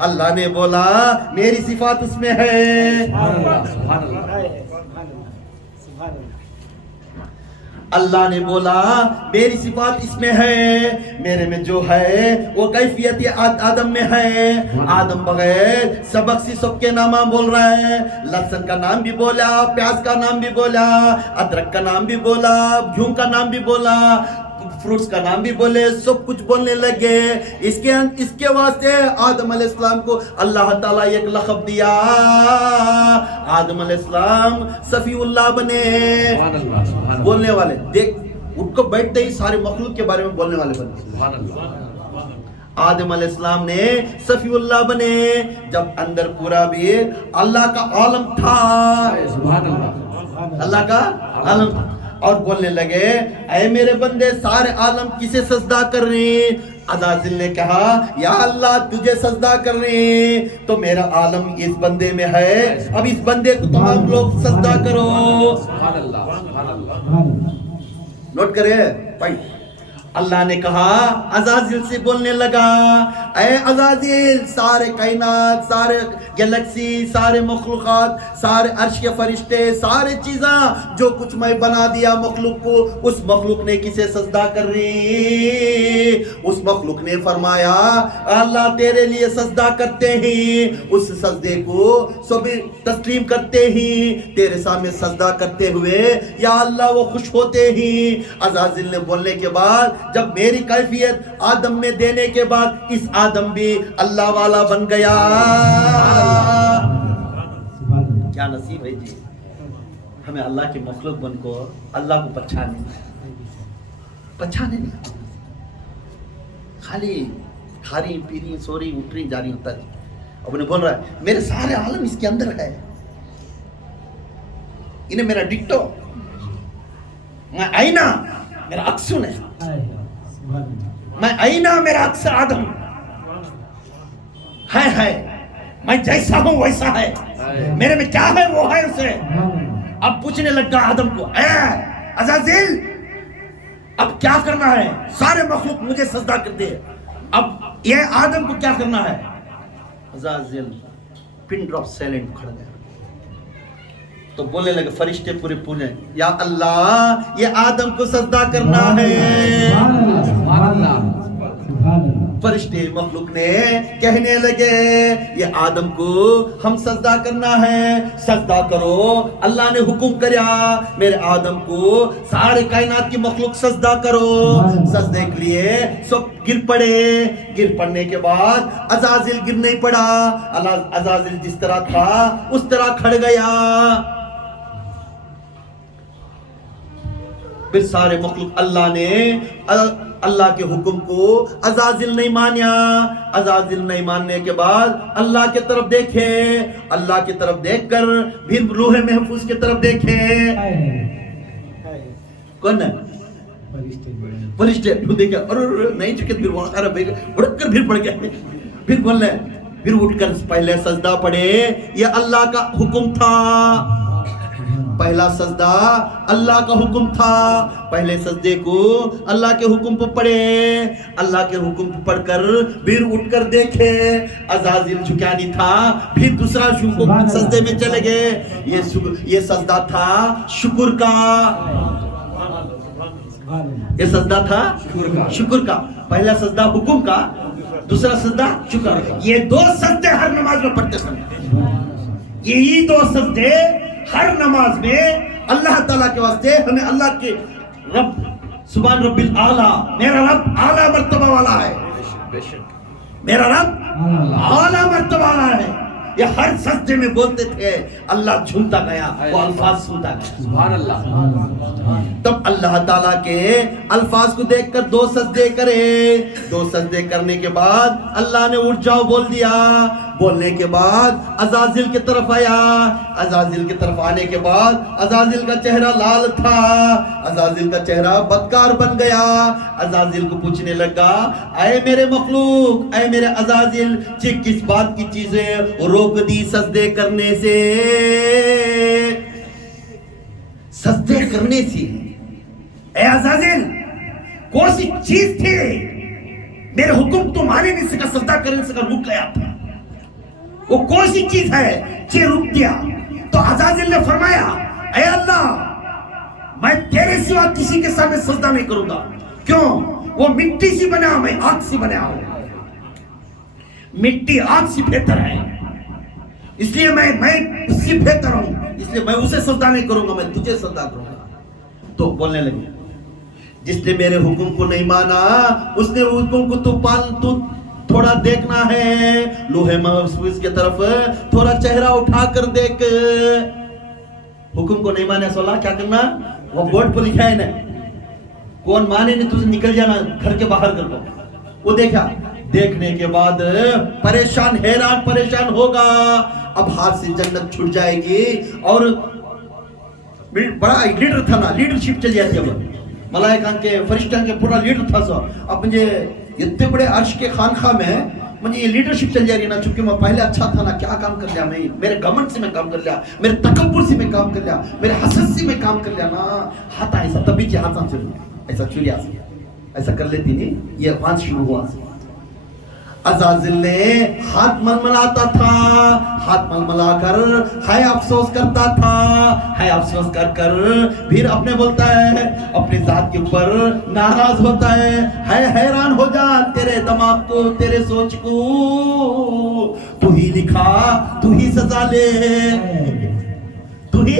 अल्लाह ने बोला मेरी सिफात उसमें है। अल्लाह ने बोला मेरी सिफात इसमें है, मेरे में जो है वो कैफियत आदम में है। आदम बगैर सबक से सबके नाम बोल रहा है, लहसुन का नाम भी बोला, प्याज का नाम भी बोला, अदरक का नाम भी बोला, घी का नाम भी बोला, फ्रूट्स का नाम भी बोले, सब कुछ बोलने लगे। इसके वास्ते आदम अलैहिस्सलाम को अल्लाह ताला एक लक़ब दिया, आदम अलैहिस्सलाम सफीउल्लाह बने, बोलने वाले। देख उठको बैठते ही सारे मखलूक के बारे में बोलने वाले बने। आदम अलैहिस्सलाम ने सफीउल्लाह बने जब अंदर पूरा भी अल्लाह का आलम था, अल्लाह का आलम था। और बोलने लगे ऐ मेरे बंदे सारे आलम किसे सजदा कर रहे हैं? अज़ाज़िल ने कहा या अल्लाह तुझे सजदा कर रहे हैं, तो मेरा आलम इस बंदे में है, अब इस बंदे को तमाम लोग सजदा करो। नोट करिए भाई, अल्लाह ने कहा अज़ाज़िल से बोलने लगा ऐ अज़ाज़िल सारे कायनात, सारे गैलेक्सी, सारे मखलूक़ात, सारे अर्श के फरिश्ते, सारे चीज़ें जो कुछ मैं बना दिया मखलूक को, उस मखलूक ने किसे सजदा कर रही? उस मखलूक ने फरमाया अल्लाह तेरे लिए सजदा करते हैं, उस सजदे को सभी तस्लीम करते ही, तेरे सामने सजदा करते हुए या अल्लाह वो खुश होते ही। अज़ाज़िल ने बोलने के बाद जब मेरी कैफियत आदम में देने के बाद इस आदम भी अल्लाह वाला बन गया। क्या नसीब है जी, हमें अल्लाह के मखलूक बन को अल्लाह को पहचाने। पहचाने नहीं, खाली खा रही पी रही सो रही उठ रही जा रही होता है। अब उन्हें बोल रहा है मेरे सारे आलम इसके अंदर है, इन्हें मेरा डिक्टो, मैं आईना मेरा अक्सुन है, मैं आईना मेरा अक्स आदम है, मैं जैसा हूं वैसा है, मेरे में क्या है वो है उसे। अब पूछने लगा आदम को, ए अज़ाज़िल अब क्या करना है, सारे मखलूक मुझे सजदा कर दे, अब ये आदम को क्या करना है। अज़ाज़िल पिन ड्रॉप साइलेंट खड़ा गया, तो बोलने लगे फरिश्ते पूरे पूरे, या अल्लाह ये आदम को सजदा करना है। फरिश्ते मखलूक ने कहने लगे ये आदम को हम सजदा करना है, सजदा करो, अल्लाह ने हुक्म करया मेरे आदम को सारे कायनात की मखलूक सजदा करो। सजदे के लिए सब गिर पड़े, गिर पड़ने के बाद अज़ाज़िल गिर नहीं पड़ा, अज़ाज़िल जिस तरह था उस तरह खड़ गया। फिर सारे मखलूक अल्लाह के हुक्म को अज़ाज़िल नहीं मानिया, अज़ाज़िल नहीं मानने के बाद अल्लाह के तरफ देखे, अल्लाह की तरफ देखकर फिर लौहे महफूज की तरफ देखे। कौन है? फरिश्ते देखे और नहीं चुके, फिर वहां उड़क कर फिर पड़ गए, फिर बोल रहे फिर उठकर पहले सजदा पड़े, ये अल्लाह का हुक्म था, पहला सजदा अल्लाह का हुक्म था, पहले सजदे को अल्लाह के हुक्म पर पढ़े, अल्लाह के हुक्म पर पढ़कर फिर उठकर देखे अज़ाज़िल झुका नहीं था, फिर दूसरा सजदे में चले गए। ये सजदा था शुक्र का, ये सजदा था शुक्र का, पहला सजदा हुक्म का, दूसरा सजदा शुक्र। ये दो सजदे हर नमाज में पढ़ते समय, यही दो सजदे हर नमाज में अल्लाह ताला के वास्ते हमें अल्लाह के रब सुभान रब्बिल आला, मेरा रब आला मर्तबा वाला है, मेरा रब आला मर्तबा वाला है, ये हर सजदे में बोलते थे। अल्लाह झूमता गया, वो अल्फाज सुनता गया, सुभान अल्लाह। तब अल्लाह ताला के अल्फाज को देखकर दो सजदे करे, दो सजदे करने के बाद अल्लाह ने उठ जाओ बोल दिया, बोलने के बाद अज़ाज़िल की तरफ आया, अज़ाज़िल की तरफ आने के बाद अज़ाज़िल का चेहरा लाल था, अज़ाज़िल का चेहरा बदकार बन गया। अज़ाज़िल को पूछने लगा, ऐ मेरे मखलूक, ऐ मेरे अज़ाज़िल, किस बात की चीजें रोक दी सजदे करने से, सजदे करने से? ऐ अज़ाज़िल कौन सी चीज थी मेरे हुक्म तो माने नहीं सका, सजदा करने से रुक गया था, वो कौन सी चीज है जे रुक दिया? तो अज़ाज़िल ने फरमाया, ऐ अल्लाह मैं तेरे सिवा किसी के सामने सजदा नहीं करूंगा, क्यों? वो मिट्टी से बना, मैं आग से बना हूं, मिट्टी आग से बेहतर है, इसलिए मैं उससे बेहतर हूं, इसलिए मैं उसे सजदा नहीं करूंगा, मैं तुझे सजदा करूंगा। तो बोलने लगे, जिसने मेरे हुक्म को नहीं माना उसने हुक्म को तू थोड़ा देखना है, लोहे महफूज की तरफ थोड़ा चेहरा उठाकर देख। हुक्म को नहीं माने सोला क्या करना? वो बोर्ड पर लिखा है ना, कौन माने नहीं तुझे निकल जाना घर के बाहर कर दो। वो देखा, देखने के बाद परेशान हैरान परेशान होगा, अब हाथ से जन्नत छूट जाएगी, और बड़ा लीडर था ना, लीडरशिप चली जाती है, मलाइका के फरिश्ता के पूरा लीडर था। सो अब मुझे इतने बड़े अर्श के खानखा में मुझे ये लीडरशिप चल जा रही है ना, चूंकि मैं पहले अच्छा था ना, क्या काम कर लिया मैं, मेरे घमंड से मैं काम कर लिया, मेरे तकब्बुर से मैं काम कर लिया, मेरे हसद से मैं काम कर लिया ना, हाथ ऐसा तभी हाथ ऐसा चुरिया ऐसा कर लेती नहीं, ये बात शुरू हुआ। अज़ाज़िल ने हाथ मलमलाता था, हाथ मलमलाकर हाय अफसोस करता था, हाय अफसोस कर कर फिर अपने बोलता है, अपने जात के ऊपर नाराज होता है, हाय हैरान हो जा तेरे दिमाग को, तेरे सोच को, तू ही लिखा तू ही सजा ले, तू ही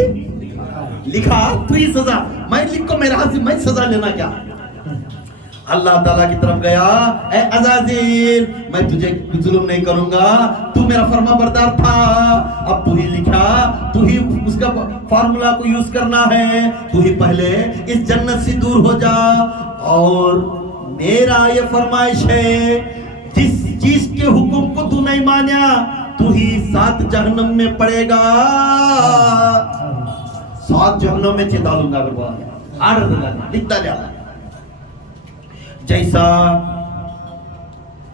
लिखा तू ही सजा, मैं लिख को मेरे हाथ से मैं सजा लेना क्या? अल्लाह ताला की तरफ गया, ए अज़ाज़िल मैं तुझे जुल्म नहीं करूंगा, तू मेरा फर्मा बरदार था, अब तू ही लिखा, तू ही उसका फार्मूला को यूज करना है, तू ही पहले इस जन्नत से दूर हो जा, और मेरा ये फरमाइश है जिस चीज के हुक्म को तू नहीं माना तू ही 7 जहन्नम में पड़ेगा, 7 जहन्नम में चिता डालूंगा। आर्डर लिखता जा। जैसा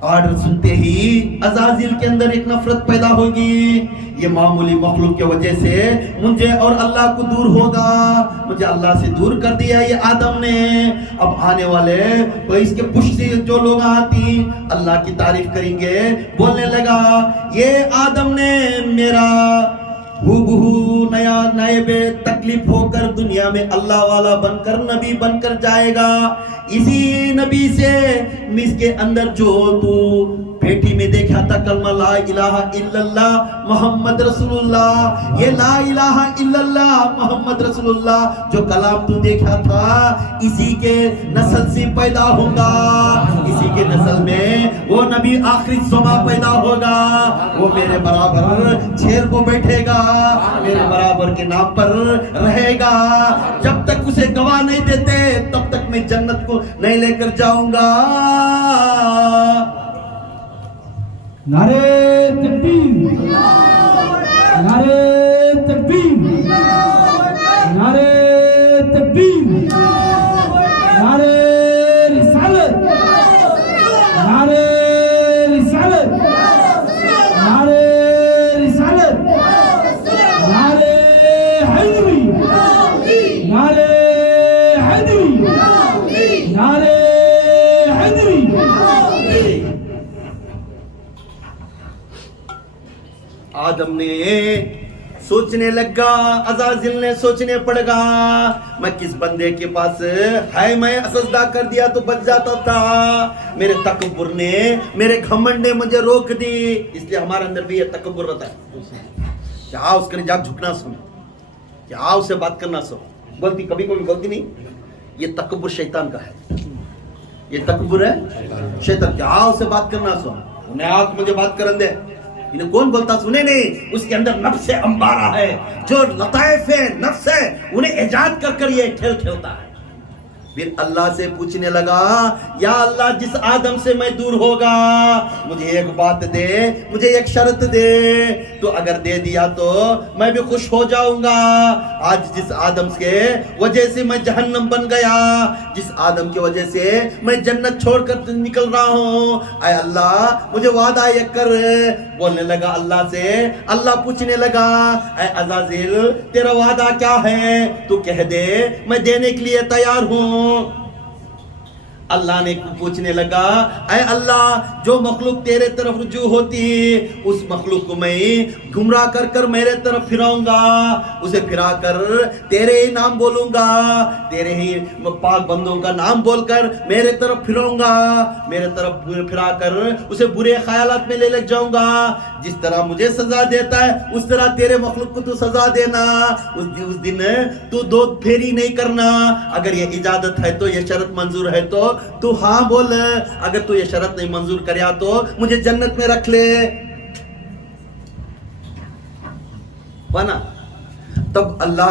ऑर्डर सुनते ही अज़ाज़िल के अंदर एक नफरत पैदा होगी, ये मामूली मखलूक की वजह से मुझे और अल्लाह को दूर होगा, मुझे अल्लाह से दूर कर दिया ये आदम ने। अब आने वाले तो इसके पुष्टि जो लोग आती अल्लाह की तारीफ करेंगे, बोलने लगा ये आदम ने मेरा हूबहू नया नायबे तकलीफ होकर दुनिया में अल्लाह वाला बनकर नबी बनकर जाएगा। इसी नबी से इसके अंदर जो तू पेटी में देखा था कलमा ला इलाहा इल्लल्लाह मोहम्मद रसूलुल्लाह, ये ला इलाहा इल्लल्लाह मोहम्मद रसूलुल्लाह जो कलाम तू देखा था इसी के नस्ल से पैदा होगा, इसी के नस्ल में वो नबी आखिरी ज़मा पैदा होगा, वो मेरे बराबर शेर को बैठेगा, मेरे बराबर के नाम पर रहेगा, जब तक उसे गवाह नहीं देते तब तक मैं जन्नत को नहीं लेकर जाऊंगा। नारे तकबीर, नारे तकबीर, नारे तकबीर, नारे रिसालत, नारे रिसालत, नारे रिसालत, नारे हैदरी, नारे हैदरी, नारे हैदरी। आदम ने सोचने लगा, अज़ाज़िल ने सोचने पड़ेगा मैं किस बंदे के पास है, मैं सजदा कर दिया तो बच जाता था, मेरे तकब्बुर ने मेरे घमंड ने मुझे रोक दी। इसलिए हमारे अंदर भी ये तकब्बुर रहता है, क्या उसके जाग झुकना सुन, क्या उससे बात करना सुन, गलती कभी कभी गलती नहीं, ये तकब्बुर शैतान का है, ये तकब्बुर है शैतान, क्या उससे बात करना सुन, उन्हें आंख मुझे बात करन दे, इन्हें कौन बोलता सुने नहीं, उसके अंदर नफ्स अंबारा है, जो लताइफ है नफ्स है, उन्हें इजाद कर कर ये खेल खेलता है। फिर अल्लाह से पूछने लगा या अल्लाह जिस आदम से मैं दूर होगा मुझे एक बात दे, मुझे एक शर्त दे, तो अगर दे दिया तो मैं भी खुश हो जाऊंगा। आज जिस आदम के वजह से मैं जहन्नम बन गया, जिस आदम की वजह से मैं जन्नत छोड़कर निकल रहा हूँ, आय अल्लाह मुझे वादा ये कर। बोलने लगा अल्लाह से, अल्लाह पूछने लगा आय अज़ाज़िल तेरा वादा क्या है, तू कह दे मैं देने के लिए तैयार हूँ। अल्लाह ने पूछने लगा ऐ अल्लाह जो मखलूक तेरे तरफ रुजू होती उस मखलूक को मैं गुमराह कर कर मेरे तरफ फिराऊंगा, उसे फिरा कर तेरे ही नाम बोलूंगा, तेरे ही पाक बंदों का नाम बोलकर मेरे तरफ फिराऊंगा, मेरे तरफ फिरा कर उसे बुरे ख्यालात में ले लग जाऊंगा। जिस तरह मुझे सजा देता है उस तरह तेरे मखलूक को तू सजा देना। उस दिन तू दो फेरी नहीं करना, अगर ये इजाजत है तो ये शर्त मंजूर है तो तू हाँ बोल, अगर तू ये शर्त नहीं मंजूर करया तो मुझे जन्नत में रख ले। बना तब अल्लाह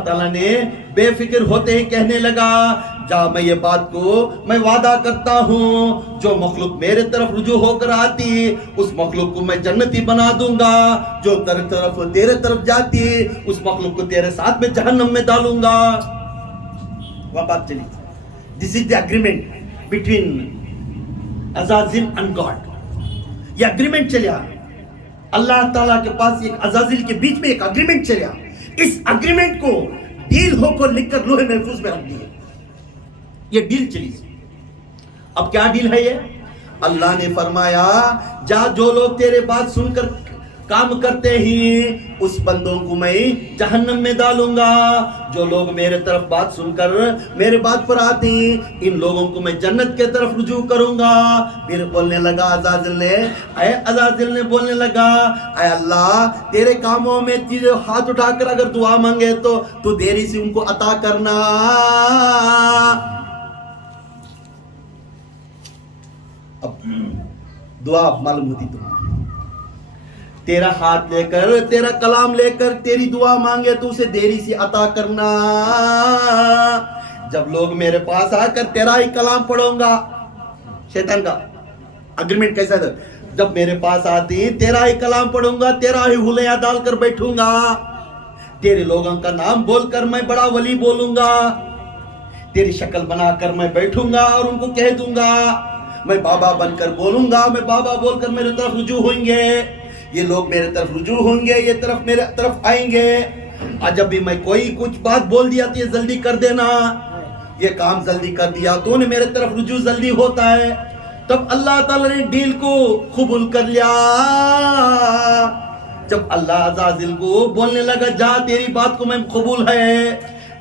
ताला ने बेफिक्र होते ही कहने लगा जा मैं ये बात को मैं वादा करता हूँ जो मखलूक मेरे तरफ रुजू होकर आती उस मखलूक को मैं जन्नती बना दूंगा, जो तेरे तरफ जाती उस मखलूक को तेरे साथ में जहन्नम में डालूंगा। वह बात चली। This is the agreement between Azazil and God. ये एग्रीमेंट चला अल्लाह ताला के पास, एक अज़ाज़िल के बीच में एक एग्रीमेंट चला। इस एग्रीमेंट को डील होकर लिखकर लोहे महफूज में रख दिए। ये डील चली। अब क्या डील है ये? अल्लाह ने फरमाया जा जो लोग तेरे बात सुनकर काम करते ही उस बंदों को मैं जहन्नम में डालूंगा, जो लोग मेरे तरफ बात सुनकर मेरे बात पर आते इन लोगों को मैं जन्नत के तरफ रुजू करूंगा। फिर बोलने लगा अज़ाज़िल ने बोलने लगा ऐ अल्लाह तेरे कामों में चीजें हाथ उठाकर अगर दुआ मांगे तो तू देरी से उनको अता करना। اب دعا معلوم ہوتی تمہیں، تیرا ہاتھ لے کر تیرا کلام لے کر تیری دعا مانگے تو اسے دیری سے عطا کرنا. جب لوگ میرے پاس آ کر تیرا ہی کلام پڑھوں گا، شیطان کا اگریمنٹ کیسا تھا، جب میرے پاس آتی تیرا ہی کلام پڑھوں گا، تیرا ہی حلیہ ڈال کر بیٹھوں گا، تیرے لوگوں کا نام بول کر میں بڑا ولی بولوں گا، تیری شکل بنا کر میں بیٹھوں گا اور ان کو کہہ دوں گا میں بابا بن کر بولوں گا، میں بابا بول کر میرے طرف رجوع ہوئیں گے، یہ لوگ میرے طرف رجوع ہوں گے، یہ طرف میرے طرف آئیں گے. اور جب بھی میں کوئی کچھ بات بول دیا تو یہ جلدی کر دینا، یہ کام جلدی کر دیا تو انہیں میرے طرف رجوع جلدی ہوتا ہے. تب اللہ تعالیٰ نے ڈیل کو قبول کر لیا. جب اللہ عزازل کو بولنے لگا جا تیری بات کو میں قبول ہے،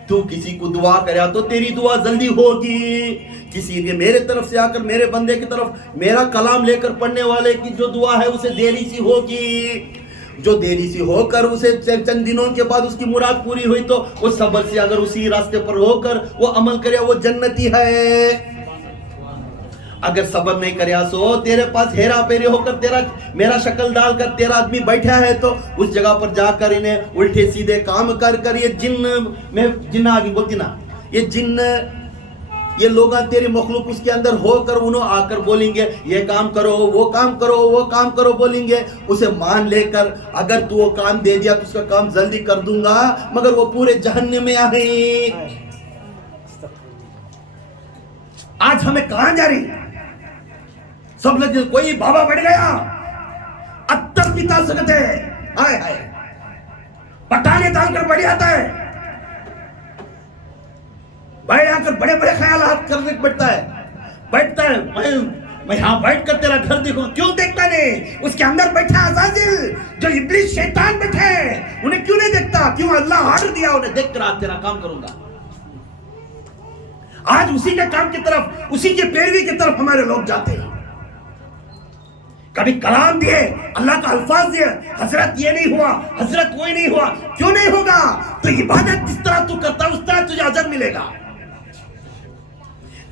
تو کسی کو دعا کریا تو تیری دعا جلدی ہوگی، کسی نے میرے طرف سے آ کر میرے بندے کی طرف میرا کلام لے کر پڑھنے والے کی جو دعا ہے اسے دیری سی ہوگی، جو دیری سی ہو کر اسے چند دنوں کے بعد اس کی مراد پوری ہوئی تو وہ صبر سے اگر اسی راستے پر ہو کر وہ عمل کریا وہ جنتی ہے. اگر صبر نہیں کریا سو تیرے پاس ہیرا پھیری ہو کر تیرا میرا شکل ڈال کر تیرا آدمی بیٹھا ہے تو اس جگہ پر جا کر انہیں الٹے سیدھے کام کر کر یہ جن میں جن آگے بولتی نا، یہ جن یہ لوگ تیری مخلوق اس کے اندر ہو کر انہوں آ کر بولیں گے یہ کام کرو وہ کام کرو وہ کام کرو بولیں گے، اسے مان لے کر اگر تو وہ کام دے دیا تو اس کا کام جلدی کر دوں گا، مگر وہ پورے جہنم میں آئیں. آج ہمیں کہاں جا رہی، سب لوگ کوئی بابا بڑھ گیا اتر پتا سکتے ہیں، ہائے ہائے پٹانے ڈال کر بڑھ جاتا ہے، بیٹھ آ کر بڑے بڑے خیالات کرنے بیٹھتا ہے میں یہاں بیٹھ کر تیرا گھر دیکھوں، کیوں دیکھتا نہیں؟ اس کے اندر بیٹھا عزازل جو ابلیس شیطان بیٹھے انہیں کیوں نہیں دیکھتا؟ کیوں اللہ آرڈر دیا انہیں دیکھ کر آج تیرا کام کروں گا. آج اسی کے کام کی طرف اسی کی پیروی کی طرف ہمارے لوگ جاتے ہیں. کبھی کلام دیے اللہ کا الفاظ دیے حضرت یہ نہیں ہوا حضرت وہی نہیں ہوا، کیوں نہیں ہوگا؟ تو عبادت جس طرح تو کرتا اس طرح تجھے اجر ملے گا.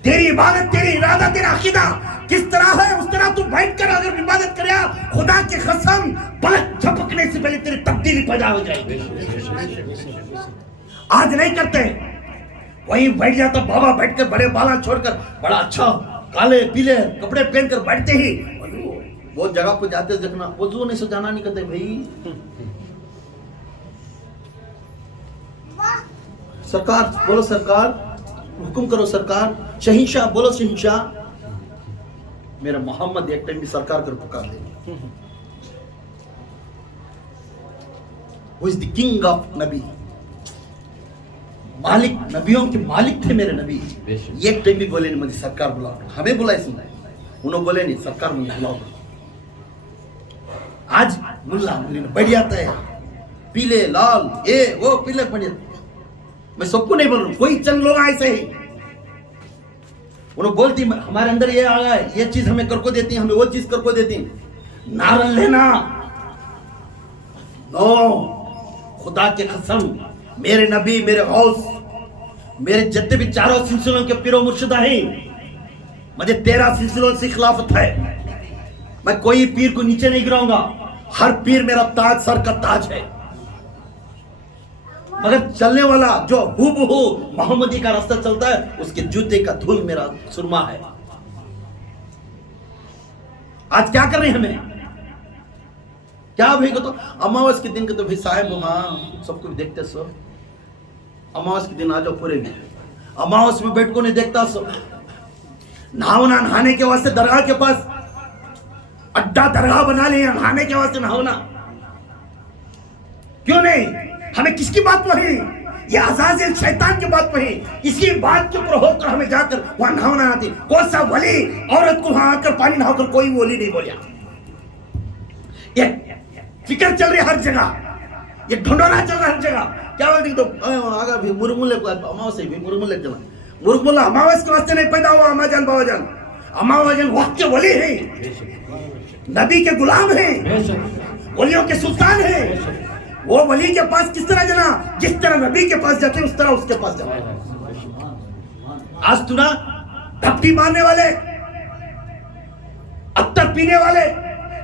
تیری عبادت تیری ارادہ تیرا عقیدہ کس طرح ہے اس طرح تو بیٹھ کر اگر عبادت کریا خدا کی قسم پلک جھپکنے سے پہلے تیری تبدیلی پیدا ہو جائے گی. آج نہیں کرتے، وہیں بیٹھ جاتا بابا بیٹھ کر بڑے بالا چھوڑ کر بڑا اچھا کالے پیلے کپڑے پہن کر بیٹھتے ہی وہ جگہ پہ جاتے دیکھنا وضو نہیں سجانا نہیں کرتے بھائی. سرکار بولو سرکار، حکم کرو سرکار، شہنشاہ بولو شہنشاہ. میرا محمد ایک ٹائم بھی سرکار کر پکار لے. Who is the king of نبی؟ مالک، نبیوں کے مالک تھے میرے نبی. ایک ٹائم بھی بولے نہیں مجھے سرکار بلاؤ، ہمیں بلائے سنا ہے، انہوں بولے نہیں سرکار مجھے بلاؤ. آج ملا بیٹھ جاتا ہے پیلے لال یہ وہ پیلے پڑ جاتے. میں سب کو نہیں بول رہا ہوں، کوئی چند لوگ ایسے ہی انہوں بولتی ہمارے اندر یہ آ گیا ہے، یہ چیز ہمیں کر کو دیتی ہیں، ہمیں وہ چیز کر کو دیتی ہیں. نعرہ لینا نو، خدا کی قسم میرے نبی میرے غوث میرے جتنے بھی چاروں سلسلوں کے پیر و مرشدہ ہیں، مجھے 13 سلسلوں سے خلافت ہے. میں کوئی پیر کو نیچے نہیں گراؤں گا، ہر پیر میرا تاج سر کا تاج ہے، مگر چلنے والا جو ہو بہو محمدی کا راستہ چلتا ہے اس کے جوتے کا دھول میرا سرما ہے. آج کیا کر رہے ہیں ہمیں کیا بھائی کو تو اماوس کے دن کے تو بھائی صاحب ہاں سب کو بھی دیکھتے سو، اماوس کے دن آ جاؤ پورے بھی اماوس میں بیٹھ کو نہیں دیکھتا سو. نہاونا نہانے کے واسطے درگاہ کے پاس اڈا درگاہ بنا لیا، نہانے کے واسطے نہاونا کیوں نہیں؟ ہمیں کس کی بات پڑھی؟ یہ عزازل شیطان کی بات پڑھی. اسی بات کے اوپر ہو کر ہمیں جا کر وہاں نہاونا آتی. کون سا ولی عورت کو وہاں آ کر پانی نہا کر کوئی ولی نہیں بولیا. یہ فکر چل رہی ہر جگہ، یہ ڈھنڈورا چل رہا ہر جگہ. کیا بولتی تو آگا بھی مرمولے کو اماوس سے بھی مرمولے چلا مرمولہ اماوس کے واسطے نہیں پیدا ہوا. اما جان بابا جان اماوس جان وقت کے ولی ہیں، نبی کے غلام ہیں، ولیوں کے سلطان ہیں. وہ ولی کے پاس کس طرح جانا؟ جس طرح نبی کے پاس جاتے ہیں اس طرح اس کے پاس جانا. آج تو نا دھپٹی مارنے والے کیچڑ پینے والے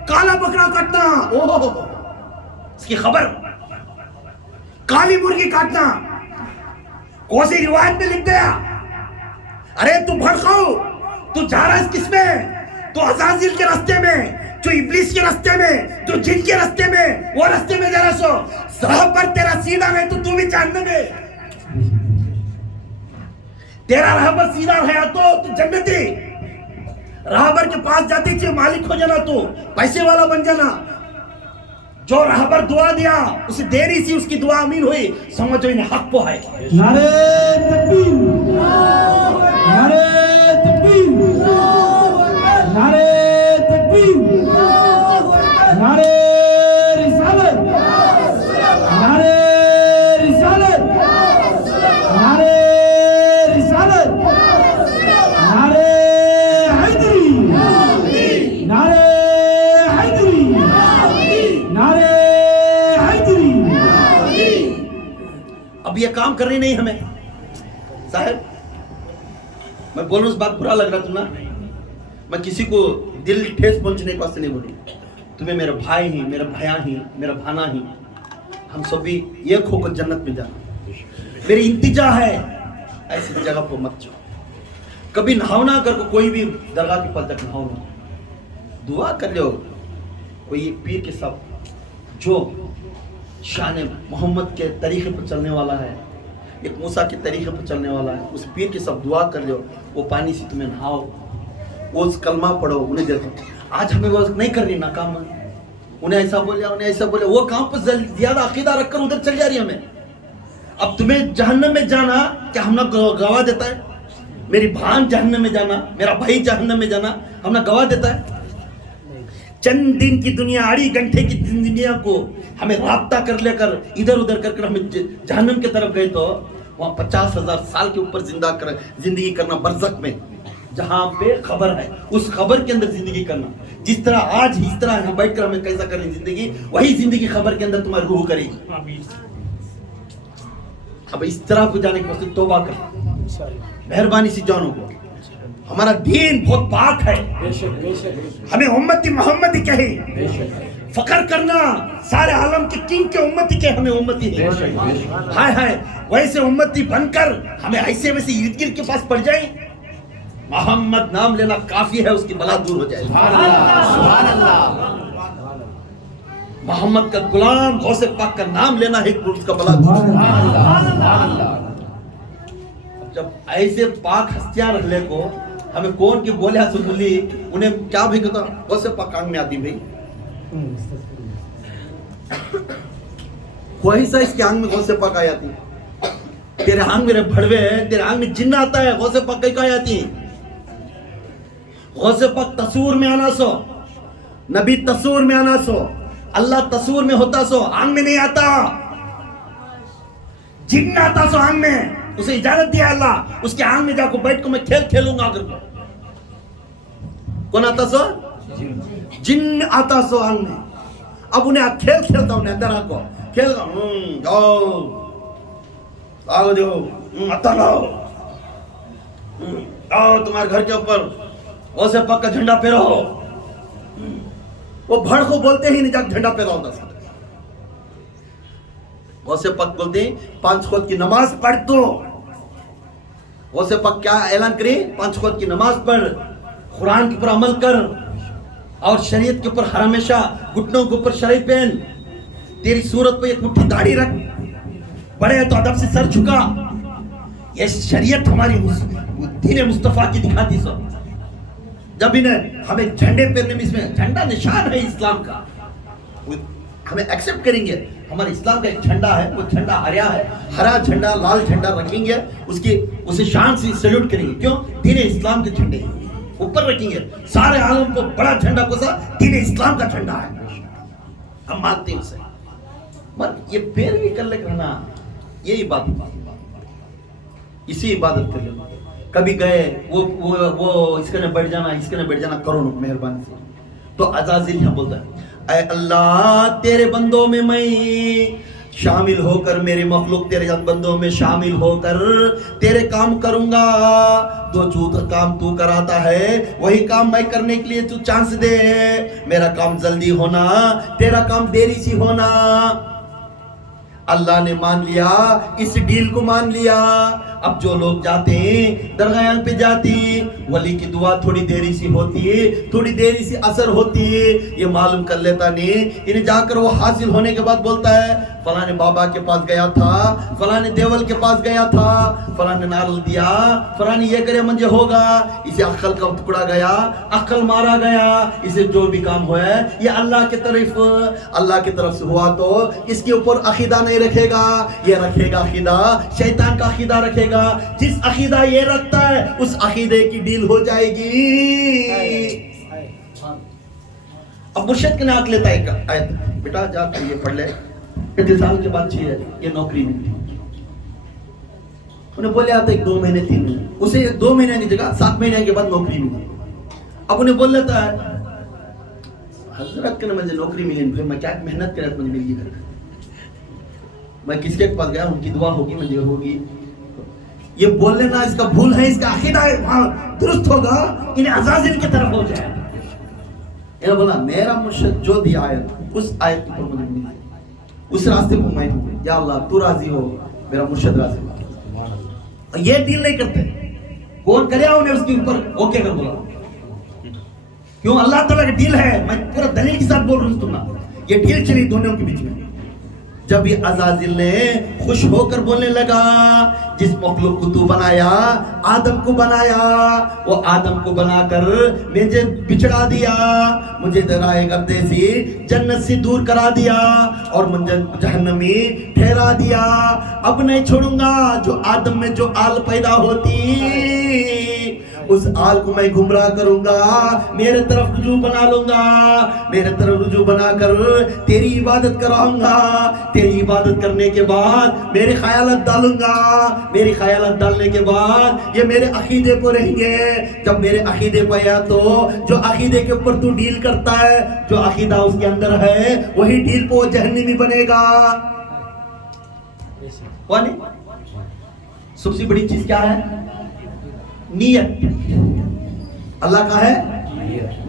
کالا بکرا کاٹنا، اس کی خبر، کالی مرغی کاٹنا، کون سی روایت میں لکھ دیا؟ ارے تو بھڑکاؤ، تو جا رہا اس کس میں؟ تو عزازیل کے راستے میں، جو ابلیس کے راستے میں، جو جن کے راستے میں، وہ راستے میں جا رہا سو صاحب پر تیرا سیدھا نہیں تو بھی جہنم میں، تیرا رہبر سیدھا رہا تو جنتی، رہبر کے پاس جاتی تھی مالک ہو جانا، تو پیسے والا بن جانا، جو رہبر دعا دیا اسے دیری سی اس کی دعا امین ہوئی، سمجھو انہیں حق پہ ہے۔ نعرہ تکبیر، نعرہ تکبیر، نعرہ تکبیر، نعرہ رسالت، نعرہ رسالت، نعرہ رسالت، نعرہ حیدری، نعرہ حیدری، نعرہ حیدری۔ اب یہ کام کرنی نہیں ہمیں صاحب، میں بولوں اس بات برا لگ رہا تم نا، میں کسی کو دل ٹھیس پہنچنے کے واسطے نہیں بولوں، تمہیں میرے بھائی ہی، میرا بھیا ہی، میرا بھانا ہی، ہم سب بھی ایک ہو کر جنت میں جانا، میری التجا ہے ایسی جگہ پر مت جاؤ، کبھی نہاؤ نہ کر کوئی بھی درگاہ کے پاس تک نہاؤ نہ، دعا کر لو، کوئی ایک پیر کے ساتھ جو شان محمد کے طریقے پر چلنے والا ہے، ایک موسیٰ کے طریقے پر چلنے والا ہے، اس پیر کے ساتھ دعا کر لو، وہ پانی سے تمہیں نہاؤ، وہ اس کلمہ پڑھو، انہیں دیکھو۔ آج ہمیں وہ نہیں کر رہی ناکام ہے، انہیں ایسا بولے، انہیں ایسا بولے، وہ کام پر زیادہ عقیدہ رکھ کر ادھر چل جا رہی ہے ہمیں۔ اب تمہیں جہنم میں جانا کیا ہم نے گواہ دیتا ہے؟ میری بھان جہنم میں جانا، میرا بھائی جہنم میں جانا ہم نے گواہ دیتا ہے؟ چند دن کی دنیا، 8 گھنٹے کی دنیا کو ہمیں رابطہ کر لے کر ادھر ادھر کر ہمیں جہنم کی طرف گئے، تو وہاں 50,000 سال کے اوپر زندگی کرنا برزخ میں، جہاں پہ خبر ہے، اس خبر کے اندر زندگی کرنا، جس طرح آج اس طرح ہم بیٹھ کر ہمیں کیسا کریں زندگی، وہی زندگی خبر کے اندر تمہاری روح کرے گی۔ اب اس طرح کو جانے کے واسطے توبہ کر، مہربانی سے جانو کو، ہمارا دین بہت پاک ہے، ہمیں امتی محمدی کہے، فخر کرنا سارے عالم کے کنگ کے امتی کے ہمیں امتی ہے، ہائے ہائے ویسے امتی بن کر ہمیں ایسے ویسے ارد گرد کے پاس پڑ جائیں، محمد نام لینا کافی ہے، اس کی بلا دور ہو جائے۔ محمد کا غلام غوث پاک کا نام لینا ہے، اس کا بلا دور ہو جائے۔ جب ایسے پاک ہستیاں رکھ لے کو ہمیں کون کی بولے حسن بولی، انہیں کیا بھی کہتا غوث پاک آنگ میں آتی بھئی، کوئی سا اس کے آنگ میں غوث پاک آئی آتی، تیرے آنگ میرے بھڑوے ہیں، تیرے آنگ میں جن آتا ہے، غوث پاک کئی آئی آتی، غوث پاک تصور میں آنا سو، نبی تصور میں آنا سو، اللہ تصور میں ہوتا سو، آنگ میں نہیں آتا، جن آتا سو آنگ میں، اسے اجازت دیا اللہ، اس کے آنگ میں جا کو بیٹھ کو میں کھیل کھیلوں گا، اگر کون آتا سو؟ جن آتا سو آنگ میں، اب انہیں کھیل کھیلتا انہیں اندر آکو کھیل گا، جاؤ آگو دیو اتا لاؤ، آؤ تمہارے گھر کے اوپر غوث پاک کا جھنڈا پھیرو، وہ بھڑ کو بولتے ہی نہیں جا جھنڈا پھیرا ہوتا سا، غوث پاک بولتے ہیں 5 وقت کی نماز پڑھ، تو غوث پاک کیا اعلان کریں؟ 5 وقت کی نماز پڑھ، قرآن کے اوپر عمل کر، اور شریعت کے اوپر ہر ہمیشہ گھٹنوں کے اوپر شرعی پہن، تیری صورت پہ ایک مٹھی داڑھی رکھ، بڑے ہیں تو ادب سے سر جھکا، یہ شریعت ہماری دین مصطفیٰ کی دکھاتی سو۔ جب انہیں ہمیں جھنڈے پہننے میں، اس میں جھنڈا نشان ہے اسلام کا، ہمیں ایکسپٹ کریں گے، ہمارے اسلام کا ایک جھنڈا ہے، وہ جھنڈا ہرا ہے، ہرا جھنڈا لال جھنڈا رکھیں گے، اسے شان سے سیلوٹ کریں گے، کیوں؟ دین اسلام کے جھنڈے اوپر رکھیں گے، سارے عالم کو بڑا جھنڈا کو سا دین اسلام کا جھنڈا ہے، ہم مانتے ہیں اسے، مت یہ پیروی کر لے کرنا، یہ عبادت، اسی عبادت کر لینا۔ کبھی گئے وہ اس کے نے بیٹھ جانا، اس کے نے بیٹھ جانا، کرو نا مہربانی سے، تو عزازیل یہاں بولتا ہے، اے اللہ تیرے بندوں میں میں शामिल होकर मेरे मखलूक तेरे बंदों में शामिल होकर तेरे काम करूंगा। जो काम तू कराता है वही काम मैं करने के लिए तू चांस दे। मेरा काम जल्दी होना, तेरा काम देरी से होना। अल्लाह ने मान लिया, इस डील को मान लिया। अब जो लोग जाते हैं दरगाह पे जाते हैं, वली की दुआ थोड़ी देरी सी होती है, थोड़ी देरी सी असर होती है, ये मालूम कर लेता नहीं। इन्हें जाकर वो हासिल होने के बाद बोलता है फलाने बाबा के पास गया था, फलाने देवल के पास गया था, फलाने नारल दिया, फलाने ये करे मुझे होगा। इसे अक्ल का टुकड़ा गया, अक्ल मारा गया। इसे जो भी काम हुआ है ये अल्लाह की तरफ से हुआ तो इसके ऊपर अकीदा नहीं रखेगा, ये रखेगा अकीदा शैतान का अकीदा रखेगा। जिस अकीदा ये रखता है उस अकीदे की डील हो जाएगी। अब मुर्शिद के नाक लेता है आयत, बेटा जाकर ये पढ़ ले, 35 साल के बाद चाहिए ये नौकरी मिलती। उन्हें बोले आता है 2 महीने 3 महीने, उसे 2 महीने की जगह 7 महीने के बाद नौकरी मिली। अब उन्हें बोल लेता है हजरत के मुझे नौकरी मिली, फिर मैं क्या मेहनत कर मुझे मिल गई, मैं किसके पास गया उनकी दुआ होगी मुझे होगी। ये बोल लेना इसका भूल है, इसका अकीदा दुरुस्त होगा, इन्हें अज़ाज़िल की तरफ हो जाए। इन्हें बोला मेरा मुर्शिद जो दिया आयत उस आयत के ऊपर मुझे मिली, उस रास्ते पर मैं हूँ। या अल्लाह तू राजी हो, मेरा मुर्शिद राजी हो। ये डील नहीं करते, कौन करे उन्हें उसके ऊपर ओके कर बोला। क्यों? अल्लाह ताला की डील है, मैं पूरा दलील के साथ बोल रहा हूँ सुनना। ये डील चली दोनों के बीच में। जब ये अज़ाज़िल ने खुश होकर बोलने लगा जिस मखलूक को तू बनाया, आदम को बनाया, वो आदम को बनाकर मुझे बिछड़ा दिया, मुझे दराए गर्दे से जन्नत से दूर करा दिया और मुझे जहन्नम में ठहरा दिया। अब नहीं छोड़ूंगा जो आदम में जो आल पैदा होती उस आल को मैं गुमराह करूंगा, मेरे तरफ रुजू बना लूंगा, मेरे तरफ रुजू बनाकर तेरी इबादत कराऊंगा। तेरी इबादत करने के बाद मेरे ख्यालात डालूंगा, मेरी ख्यालात डालने के बाद ये मेरे अकीदे को रहेंगे। जब मेरे अकीदे पर आया तो जो अकीदे के ऊपर तू डील करता है, जो अकीदा उसके अंदर है वही डील पे वो जहन्नमी बनेगा। सबसे बड़ी चीज क्या है? नियत। अल्लाह का है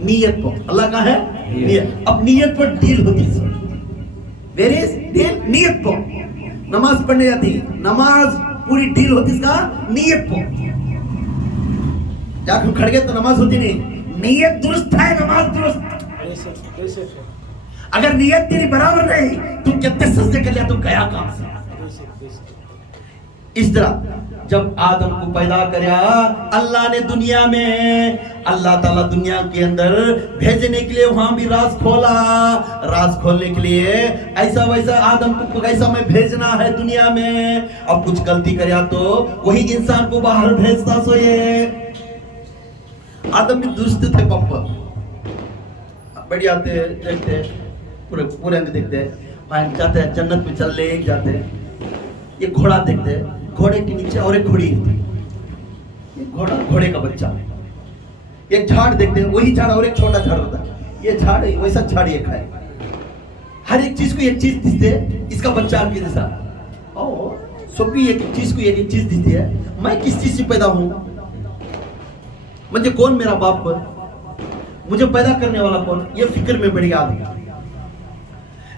नियत पर, अल्लाह का है नियत। अब नियत पर डील होती है। Where is deal? नियत पर। नमाज पढ़ने जाती, नमाज पूरी डील होती इसका नियत पर। जाकर खड़ गए तो नमाज होती नहीं, नियत दुरुस्त है, नमाज दुरुस्त। अगर नियत तेरी बराबर नहीं तू कितने सजदे कर लिया तो गया काम से। इस तरह जब आदम को पैदा किया अल्लाह ने दुनिया में, अल्लाह ताला दुनिया के अंदर भेजने के लिए वहां भी राज खोला। राज खोलने के लिए ऐसा वैसा आदम को कैसा मैं भेजना है दुनिया में। अब कुछ गलती किया तो वही इंसान को बाहर भेजता। सो ये आदम भी दुरुस्त थे पापा, बढ़िया आते देखते पूरे पूरे अंग देखते, जाते हैं जन्नत में चल ले जाते। ये घोड़ा देखते, घोड़े के नीचे और एक घोड़ी, ये घोड़ा घोड़े का बच्चा। एक झाड़ देखते हैं, वही झाड़ और एक छोटा झाड़ होता है, ये झाड़ वैसा झाड़ एक है। हर एक चीज को एक चीज दिखती है, इसका बच्चा आपके जैसा। सभी एक चीज को एक चीज दिखती है। मैं किस चीज से पैदा हूं, मुझे कौन मेरा बाप, मुझे पैदा करने वाला कौन, ये फिक्र में बैठ गया।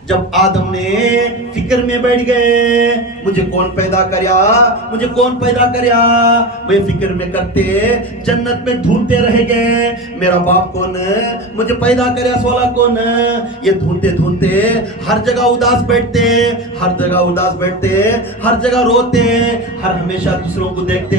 जब आदम ने फिक्र में बैठ गए मुझे कौन पैदा करया, मुझे कौन पैदा करया, वे फिक्र में करते जन्नत में ढूंढते रह गए मेरा बाप कौन है, मुझे पैदा करया वाला कौन है। ये ढूंढते ढूंढते हर जगह उदास बैठते, हर जगह उदास बैठते, हर जगह रोते, हर हमेशा दूसरों को देखते।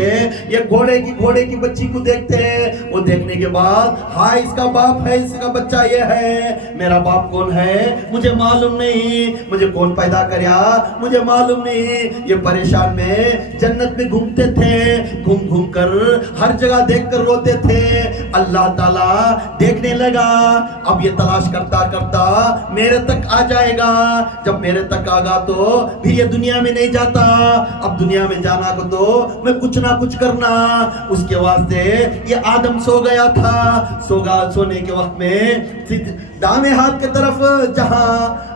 ये घोड़े की बच्ची को देखते, वो देखने के बाद हाँ इसका बाप है, इसका बच्चा ये है। मेरा बाप कौन है मुझे मालूम नहीं, मुझे कौन पैदा करया मुझे मालूम नहीं। ये परेशान में जन्नत में घूमते थे, घूम घूम कर हर जगह देख कर रोते थे। अल्लाह ताला देखने लगा, अब ये तलाश करता करता मेरे तक आ जाएगा। जब मेरे तक आगा तो फिर ये दुनिया में नहीं जाता। अब दुनिया में जाना को तो मैं कुछ ना कुछ करना। उसके वास्ते ये आदम सो गया था। सोने के वक्त में दामे हाथ की तरफ जहां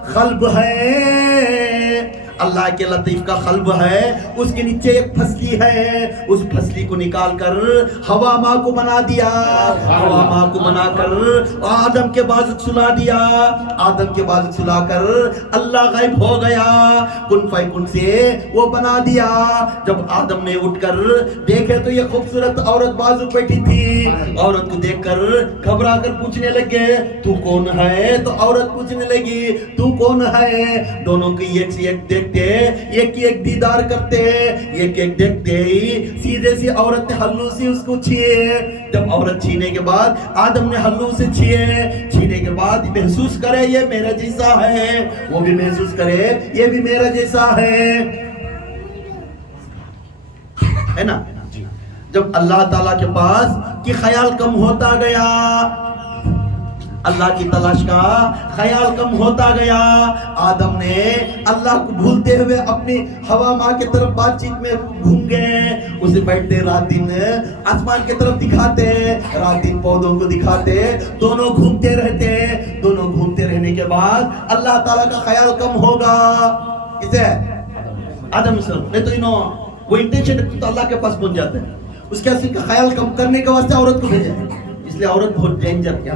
कल्ब है اللہ کے لطیف کا قلب ہے، اس کے نیچے ایک پھسلی ہے، اس پھسلی کو نکال کر ہوا ماں کو بنا دیا، ہوا ماں کو بنا کر آدم کے بعد سلا دیا، آدم کے بعد سلا کر اللہ غائب ہو گیا، کن فیکن سے وہ بنا دیا۔ جب آدم نے اٹھ کر دیکھے تو یہ خوبصورت عورت بازو بیٹھی تھی، عورت کو دیکھ کر گھبرا کر پوچھنے لگے تو کون ہے؟ تو عورت پوچھنے لگی تو کون ہے؟ دونوں کی ایک سے ایک دیکھتے، ایک ایک دیدار کرتے، ایک ایک دیکھتے ہی سیدھے سی عورت نے ہلو سے اس کو چھیے۔ جب عورت چھینے کے بعد آدم نے ہلو سے چھینے کے بعد محسوس کرے یہ میرا جیسا ہے، وہ بھی محسوس کرے یہ بھی میرا جیسا ہے نا۔ جب اللہ تعالیٰ کے پاس کی خیال کم ہوتا گیا، اللہ کی تلاش کا خیال کم ہوتا گیا، آدم نے اللہ کو بھولتے ہوئے اپنی ہوا ماں کی طرف بات چیت میں گھوم گئے، اسے بیٹھتے رات دن آسمان کی طرف دکھاتے، رات دن پودوں کو دکھاتے، دونوں گھومتے رہتے، دونوں گھومتے رہنے کے بعد اللہ تعالیٰ کا خیال کم ہوگا۔ کسے؟ آدم السلام نہیں تو انہوں وہ انٹینشن تو اللہ کے پاس پہنچ جاتے ہیں، اس کے اصل کا خیال کم کرنے کے واسطے عورت کو بھیجا، اس لیے عورت بہت ڈینجر کیا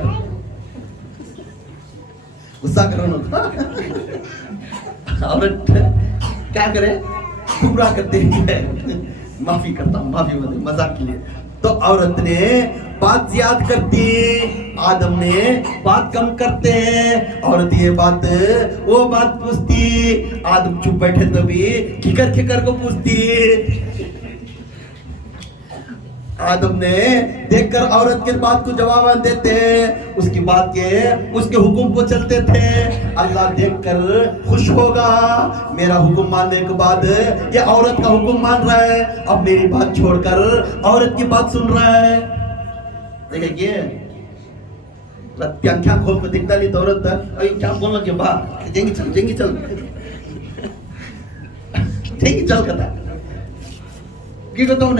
غصہ کرو عورت کیا کرے گمراہ کرتے ہیں، معافی کرتا ہوں، معافی مذاق کے لیے۔ تو عورت نے بات زیاد کرتی، آدم نے بات کم کرتے، عورت یہ بات وہ بات پوچھتی، آدم چپ بیٹھے تو بھی کھکر کھکر کو پوچھتی۔ آدم نے دیکھ کر عورت کے بات کو جواب دیتے، اس کی بات کے اس کے حکم کو چلتے تھے، اللہ دیکھ کر خوش ہوگا، میرا حکم ماننے کے بعد یہ عورت کا حکم مان رہا ہے، اب میری بات چھوڑ کر عورت کی بات سن رہا ہے۔ دیکھیں کہ کیا کھول کو دیکھتا لی تو عورت کیا بولنا کہ باہر جنگی چل جنگی چل جنگی چل کتا کی کہتا ہوں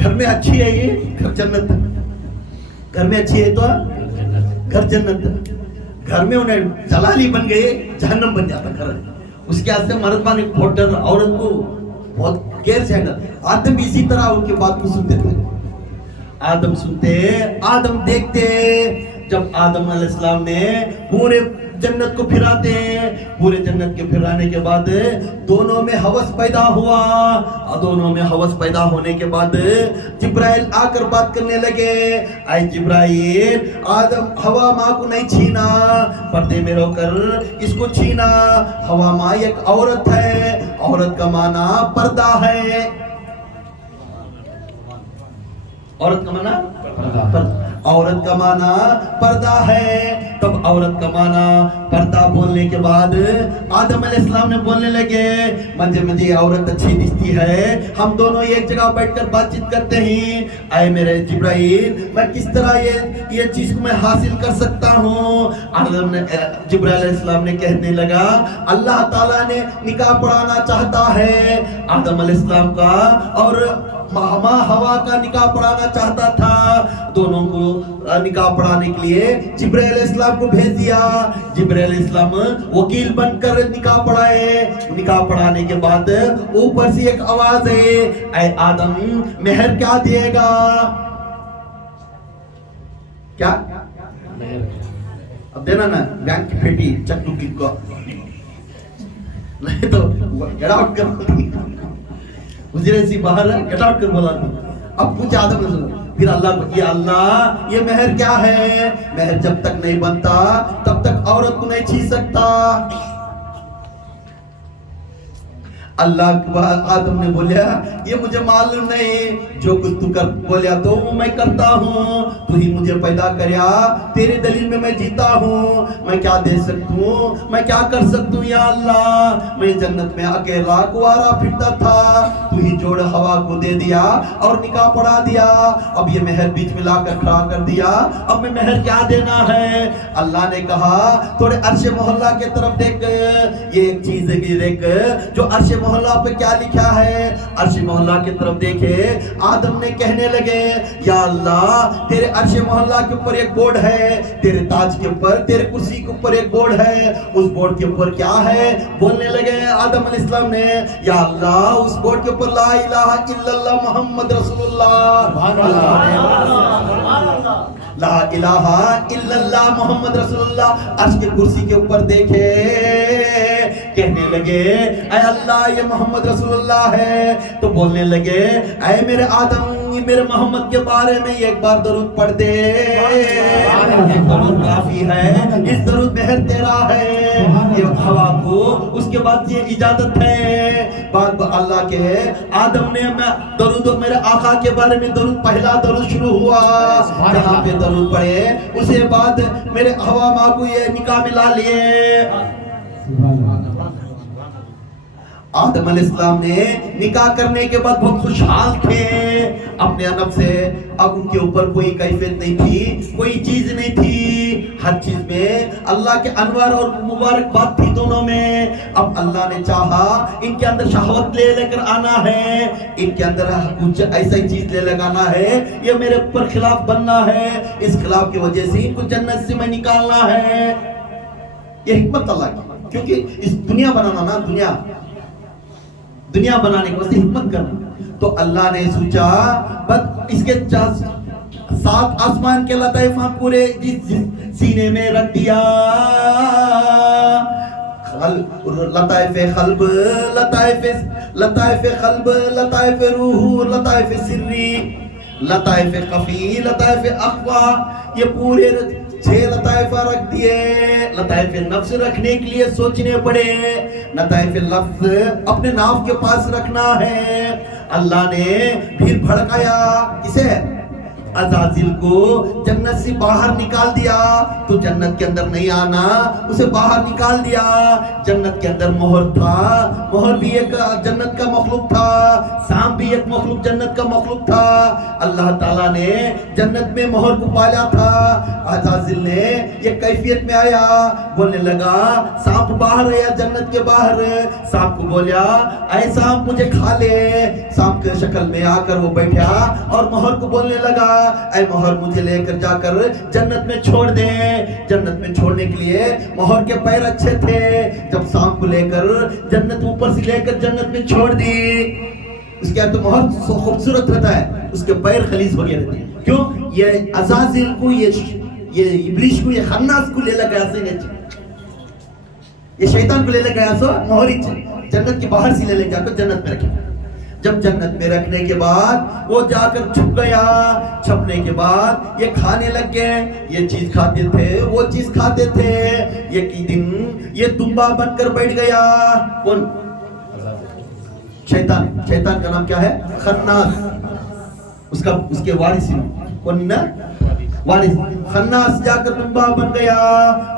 گھر میں اچھی ہے، یہ گھر جنت، گھر میں اچھی ہے تو گھر جنت، گھر میں انہیں جلالی بن گئے جہنم بن جاتا گھر۔ اس کے ہاتھ سے مرد بان ایک بہت عورت کو بہت کیئر سے ہینڈل، آدم بھی اسی طرح ان کی بات کو سنتے تھے، آدم سنتے، آدم دیکھتے۔ جب آدم علیہ السلام نے پورے جنت کو پھراتے ہیں، پورے جنت کے پھرانے کے بعد دونوں میں ہوس پیدا ہوا، دونوں میں ہوس پیدا ہونے کے بعد جبرائیل آ کر بات کرنے لگے، اے جبرائیل آدم ہوا ماں کو نہیں چھینا، پردے میں رو کر اس کو چھینا، ہوا ماں ایک عورت ہے، عورت کا معنی پردہ ہے، عورت کا معنی عورت کا معنی پردہ ہے۔ تب عورت کا معنی پردہ بولنے کے بعد آدم علیہ السلام نے بولنے لگے مجھے عورت اچھی دکھتی ہے، ہم دونوں ایک جگہ بیٹھ کر بات چیت کرتے ہیں، اے میرے جبرائیل میں کس طرح یہ چیز کو میں حاصل کر سکتا ہوں؟ جبرائیل علیہ السلام نے کہنے لگا اللہ تعالیٰ نے نکاح پڑھانا چاہتا ہے آدم علیہ السلام کا، اور ماں ہوا کا نکاح پڑھانا چاہتا تھا، دونوں کو نکاح پڑھانے کے لیے جبرائیل علیہ السلام کو بھیج دیا، جبرائیل علیہ السلام وکیل بن کر نکاح پڑھائے، نکاح پڑھانے کے بعد اوپر سے ایک آواز ہے، اے آدم مہر کیا دے گا؟ کیا اب دینا نا بینک کی پھیٹی چک ٹو کلک کو نہیں تو گیٹ آؤٹ کر گزرے سی باہر ہے گیٹ آؤٹ کر بولا تھی۔ اب پوچھا آدم نے سنا، پھر اللہ کو یہ اللہ یہ مہر کیا ہے؟ مہر جب تک نہیں بنتا تب تک عورت کو نہیں چھین سکتا۔ اللہ آدم نے بولیا یہ مجھے معلوم نہیں، جو کچھ تو کر بولیا تو میں کرتا ہوں، تو ہی مجھے پیدا کریا، تیری دلیل میں جیتا ہوں، میں کیا دے سکتا ہوں، میں کیا کر سکتا ہوں یا اللہ؟ میں جنت میں اکیلا کوارا پھرتا تھا، تو ہی جوڑ ہوا کو دے دیا اور نکاح پڑھا دیا، اب یہ مہر بیچ میں لا کر کھڑا کر دیا، اب میں مہر کیا دینا ہے؟ اللہ نے کہا تھوڑے عرش محلہ کے طرف دیکھ، یہ ایک چیز دیکھ جو عرش مولا پہ کیا لکھا ہے؟ عرش مولا کی طرف دیکھے، آدم نے کہنے لگے یا اللہ تیرے عرش مولا کے اوپر ایک بورڈ ہے، تیرے تاج کے اوپر، تیرے کرسی کے اوپر ایک بورڈ ہے، اس بورڈ کے اوپر کیا ہے؟ بولنے لگے آدم علیہ السلام نے یا اللہ اس بورڈ کے اوپر لا الہ الا اللہ محمد رسول اللہ، لا الہ الا اللہ محمد رسول اللہ۔ عرش کے کرسی کے اوپر دیکھے، کہنے لگے اے اللہ یہ محمد رسول اللہ ہے، تو بولنے لگے اے میرے آدم میرے محمد کے بارے میں ایک بار درود پڑھ دے، ایک درود کافی ہے، اس درود مہر تیرا ہے، یہ ہوا کو اس کے بعد یہ اجازت ہے۔ بعد اللہ کے آدم نے درود میرے آقا کے بارے میں درود، پہلا درود شروع ہوا، جہاں پہ درود پڑھے اسے بعد میرے ہوا ماں کو یہ نکاح میں لا لیے۔ آدم علیہ السلام نے نکاح کرنے کے بعد بہت خوشحال تھے اپنے نفس سے، اب ان کے اوپر کوئی کیفیت نہیں تھی، کوئی چیز نہیں تھی، ہر چیز میں اللہ کے انوار اور مبارک بات تھی دونوں میں۔ اب اللہ نے چاہا ان کے اندر شہوت لے کر آنا ہے، ان کے اندر کچھ ایسا ہی چیز لے لگانا ہے، یہ میرے اوپر خلاف بننا ہے، اس خلاف کی وجہ سے ان کو جنت سے میں نکالنا ہے۔ یہ حکمت اللہ کی، کیونکہ اس دنیا بنانا نا، دنیا بنانے کے واسطے حکمت کرنا، تو اللہ نے سوچا بس اس کے 7 آسمان کے لطائف پورے سینے میں رکھ دیا، لطائف قلب، لطائف قلب، لطائف روح، لطائف سری، لطائف خفی، لطائف اخفا، یہ پورے 6 لطائف رکھ دیے۔ لطائف نفس رکھنے کے لیے سوچنے پڑے، لطائف لفظ اپنے ناف کے پاس رکھنا ہے۔ اللہ نے پھر بھڑکایا کسے؟ عزازیل کو جنت سے باہر نکال دیا، تو جنت کے اندر نہیں آنا، اسے باہر نکال دیا۔ جنت کے اندر مہر تھا، مہر بھی ایک جنت کا مخلوق تھا، سانپ بھی ایک مخلوق جنت کا مخلوق تھا۔ اللہ تعالیٰ نے جنت میں مہر کو پالا تھا۔ عزازیل نے یہ کیفیت میں آیا، بولنے لگا سانپ باہر ہے جنت کے باہر، سانپ کو بولیا اے سانپ مجھے کھا لے، سانپ کے شکل میں آ کر وہ بیٹھا اور مہر کو بولنے لگا اے مہر مجھے لے کر جا کر جنت میں چھوڑ دے۔ جنت میں چھوڑنے کے لیے مہر کے پیر اچھے تھے، جب سانپ کو لے کر جنت اوپر سے لے کر جنت میں چھوڑ دی، اس کے تو مہر خوبصورت رہتا ہے، اس کے پیر خلیز ہو گئے رہتے ہیں۔ کیوں؟ یہ عزازیل کو، یہ ابلیس کو، یہ خناس کو لے لگا سے، یہ شیطان کو لے لگا سو مہر ہی جنت کے باہر سے لے لے جا کر جنت میں رکھے۔ جب جنت میں رکھنے کے بعد وہ جا کر چھپ گیا، چھپنے کے بعد یہ کھانے لگ گئے، یہ چیز کھاتے تھے، وہ چیز کھاتے تھے۔ ایک دن یہ دمبا بن کر بیٹھ گیا، کون؟ شیطان۔ شیطان کا نام کیا ہے؟ خناس۔ اس کے وارث کون نا؟ وارث۔ خناس جا کر دمبا بن گیا،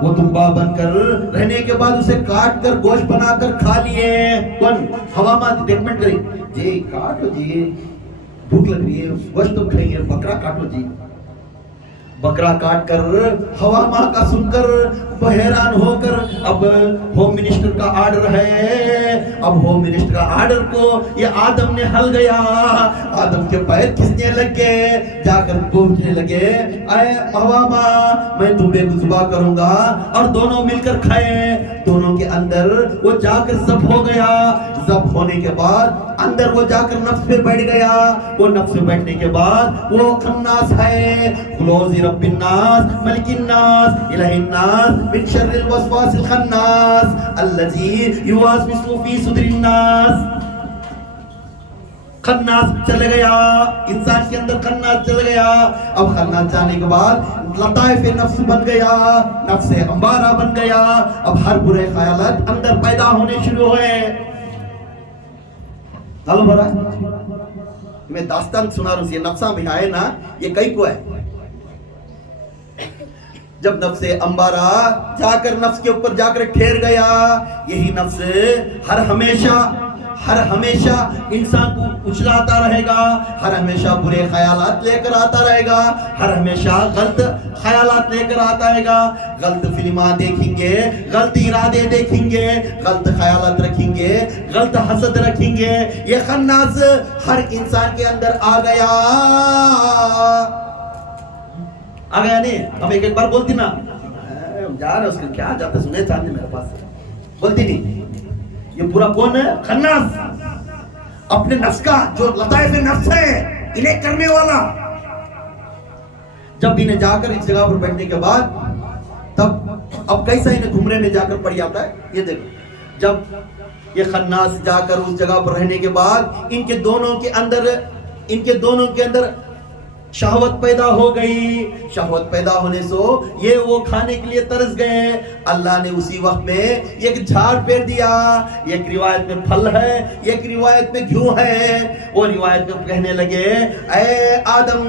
وہ دمبا بن کر رہنے کے بعد اسے کاٹ کر گوشت بنا کر کھا لیے۔ کون؟ ہوا ماں ڈیکمنٹ کری جی کاٹو جی، بھوک لگ رہی ہے، گوشت تو کھائیں گے، بکرا کاٹو جی۔ بکرا کاٹ کر ہوا ماں کا سن کر حیران ہو کر، اب ہوم منسٹر کا آرڈر ہے، اب ہوم منسٹر کا آرڈر کو یہ آدم نے ہل گیا، آدم کے پیر کھسنے لگ گئے، جا کر پوچھنے لگے اے ہوا ماں میں تمہیں کو ذبح کروں گا، اور دونوں مل کر کھائے۔ دونوں کے اندر وہ جا کر ذبح ہو گیا، ذبح ہونے کے بعد اندر وہ جا کر نفس پہ بیٹھ گیا، وہ نفس پہ بیٹھنے کے بعد وہ خناس ہے، کلوز رب الناس ملک الناس الہ الناس من شر الوسواس الخناس الذی یوسوس فی صدور الناس۔ خناس چلے گیا، انسان کے اندر خناس چل گیا۔ اب خناس جانے کے بعد لطائف نفس بن گیا، نفس امبارہ بن گیا، اب ہر برے خیالات اندر پیدا ہونے شروع ہوئے۔ چلو برا میں داستان سنا رہا ہوں، یہ نفساں بھی آئے نا، یہ کئی کو ہے۔ جب نفس امبارہ جا کر نفس کے اوپر جا کر ٹھہر گیا، یہی نفس ہر ہمیشہ انسان کو اچھلاتا رہے گا، ہر ہمیشہ برے خیالات لے کر آتا رہے گا، ہر ہمیشہ غلط خیالات لے کر آتا رہے گا، غلط فلمات دیکھیں گے، غلط ارادے دیکھیں گے، غلط خیالات رکھیں گے، غلط حسد رکھیں گے۔ یہ خناس ہر انسان کے اندر آ گیا نہیں؟ ہم ایک بار بولتی نا جا رہے اس کا کیا جاتا سنے چاہتے میرے پاس، بولتی نہیں۔ یہ پورا کون ہے؟ خناس، اپنے نفس کا جو لطائف نفس ہے انہیں کرنے والا۔ جب انہیں جا کر اس جگہ پر بیٹھنے کے بعد تب اب کیسا انہیں گھمرے میں جا کر پڑ جاتا ہے، یہ دیکھو۔ جب یہ خناس جا کر اس جگہ پر رہنے کے بعد ان کے دونوں کے اندر شہوت پیدا ہو گئی۔ شہوت پیدا ہونے سے یہ وہ کھانے کے لیے ترس گئے۔ اللہ نے اسی وقت میں ایک جھاڑ پھیر دیا، ایک روایت میں پھل ہے، ایک روایت میں گھیو ہے۔ وہ روایت میں کہنے لگے اے آدم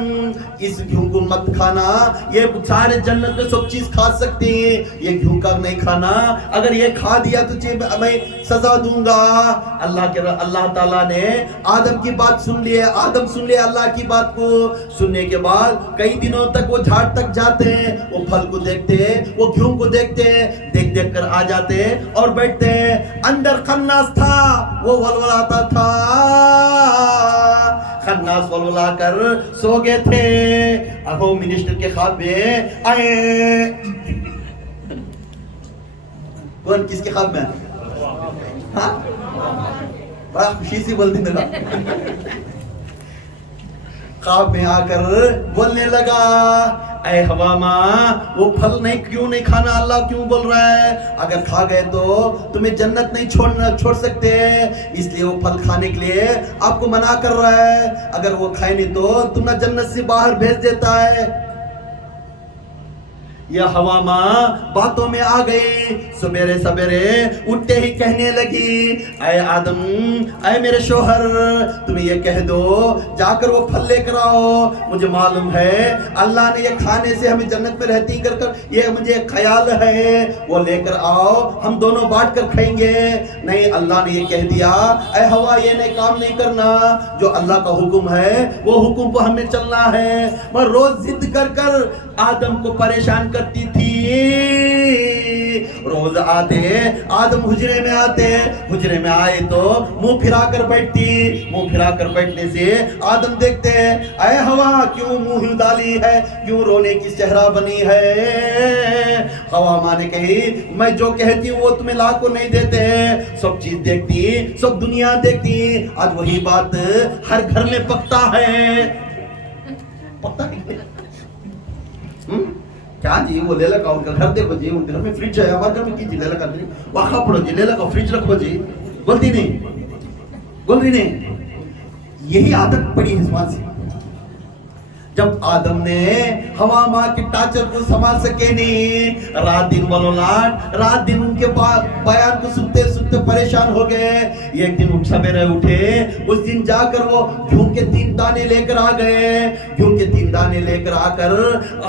اس گھیو کو مت کھانا، یہ سارے جنت میں سب چیز کھا سکتے ہیں، یہ گھیو کا نہیں کھانا، اگر یہ کھا دیا تو میں سزا دوں گا۔ اللہ تعالیٰ نے آدم کی بات سن لی، آدم سن لیا اللہ کی بات کو۔ سننے کے بعد کئی دنوں تک وہ جھاڑ تک جاتے ہیں، وہ پھل کو دیکھتے ہیں، وہ گھیو کو دیکھتے ہیں، دیکھ کر آ جاتے ہیں اور بیٹھتے ہیں۔ اندر خناس تھا، وہ ولولاتا تھا، خناس ولولا کر سو گئے تھے۔ اب وہ منسٹر کے خواب میں آئے۔ کون کس کے خواب میں؟ ہاں بڑا خوشی سے بولتی لگا، خواب میں آ کر بولنے لگا اے ہوا ماں وہ پھل کیوں نہیں کھانا، اللہ کیوں بول رہا ہے؟ اگر کھا گئے تو تمہیں جنت نہیں چھوڑ سکتے، اس لیے وہ پھل کھانے کے لیے آپ کو منع کر رہا ہے۔ اگر وہ کھائے نہیں تو تمہیں جنت سے باہر بھیج دیتا ہے۔ یہ ہوا ماں باتوں میں آ گئی، سبیرے سبیرے اٹھتے ہی کہنے لگی اے آدم، اے میرے شوہر، تمہیں یہ کہہ دو جا کر وہ پھل لے کر آؤ، مجھے معلوم ہے اللہ نے یہ کھانے سے ہمیں جنت میں رہتی کر یہ مجھے خیال ہے، وہ لے کر آؤ ہم دونوں بانٹ کر کھائیں گے۔ نہیں، اللہ نے یہ کہہ دیا اے ہوا یہ نہیں کام نہیں کرنا، جو اللہ کا حکم ہے وہ حکم کو ہمیں چلنا ہے۔ میں روز ضد کر آدم کو پریشان کرتی تھی۔ روز آتے آدم حجرے میں آئے تو منہ پھرا کر بیٹھتی، منہ پھرا کر بیٹھنے سے آدم دیکھتے اے ہوا کیوں منہ ڈالی ہے، کیوں رونے کی چہرہ بنی ہے؟ ہوا ماں نے کہی میں جو کہتی ہوں وہ تمہیں لا کو نہیں دیتے، سب چیز دیکھتی، سب دنیا دیکھتی، آج وہی بات ہر گھر میں پکتا ہے۔ پکتا ہے کیا جی؟ وہ لے لگا ان کا گھر دیکھو جی، ان کے گھر میں فریج ہے، ہمارے گھر میں کی جی لے لگا واقعہ پڑھو جی، لے لگا فریج رکھو جی، بولتی نہیں۔ یہی عادت پڑی اس بات سے۔ جب آدم نے ہوا ماں کے ٹاچر کو سنبھال سکے نہیں، رات دن ولولاٹ، رات دن ان کے بیان کو سنتے پریشان ہو گئے۔ ایک دن سویرے اٹھے، اس دن جا کر وہ گھیو کے 3 دانے لے کر آ گئے، گھیو کے 3 دانے لے کر آ کر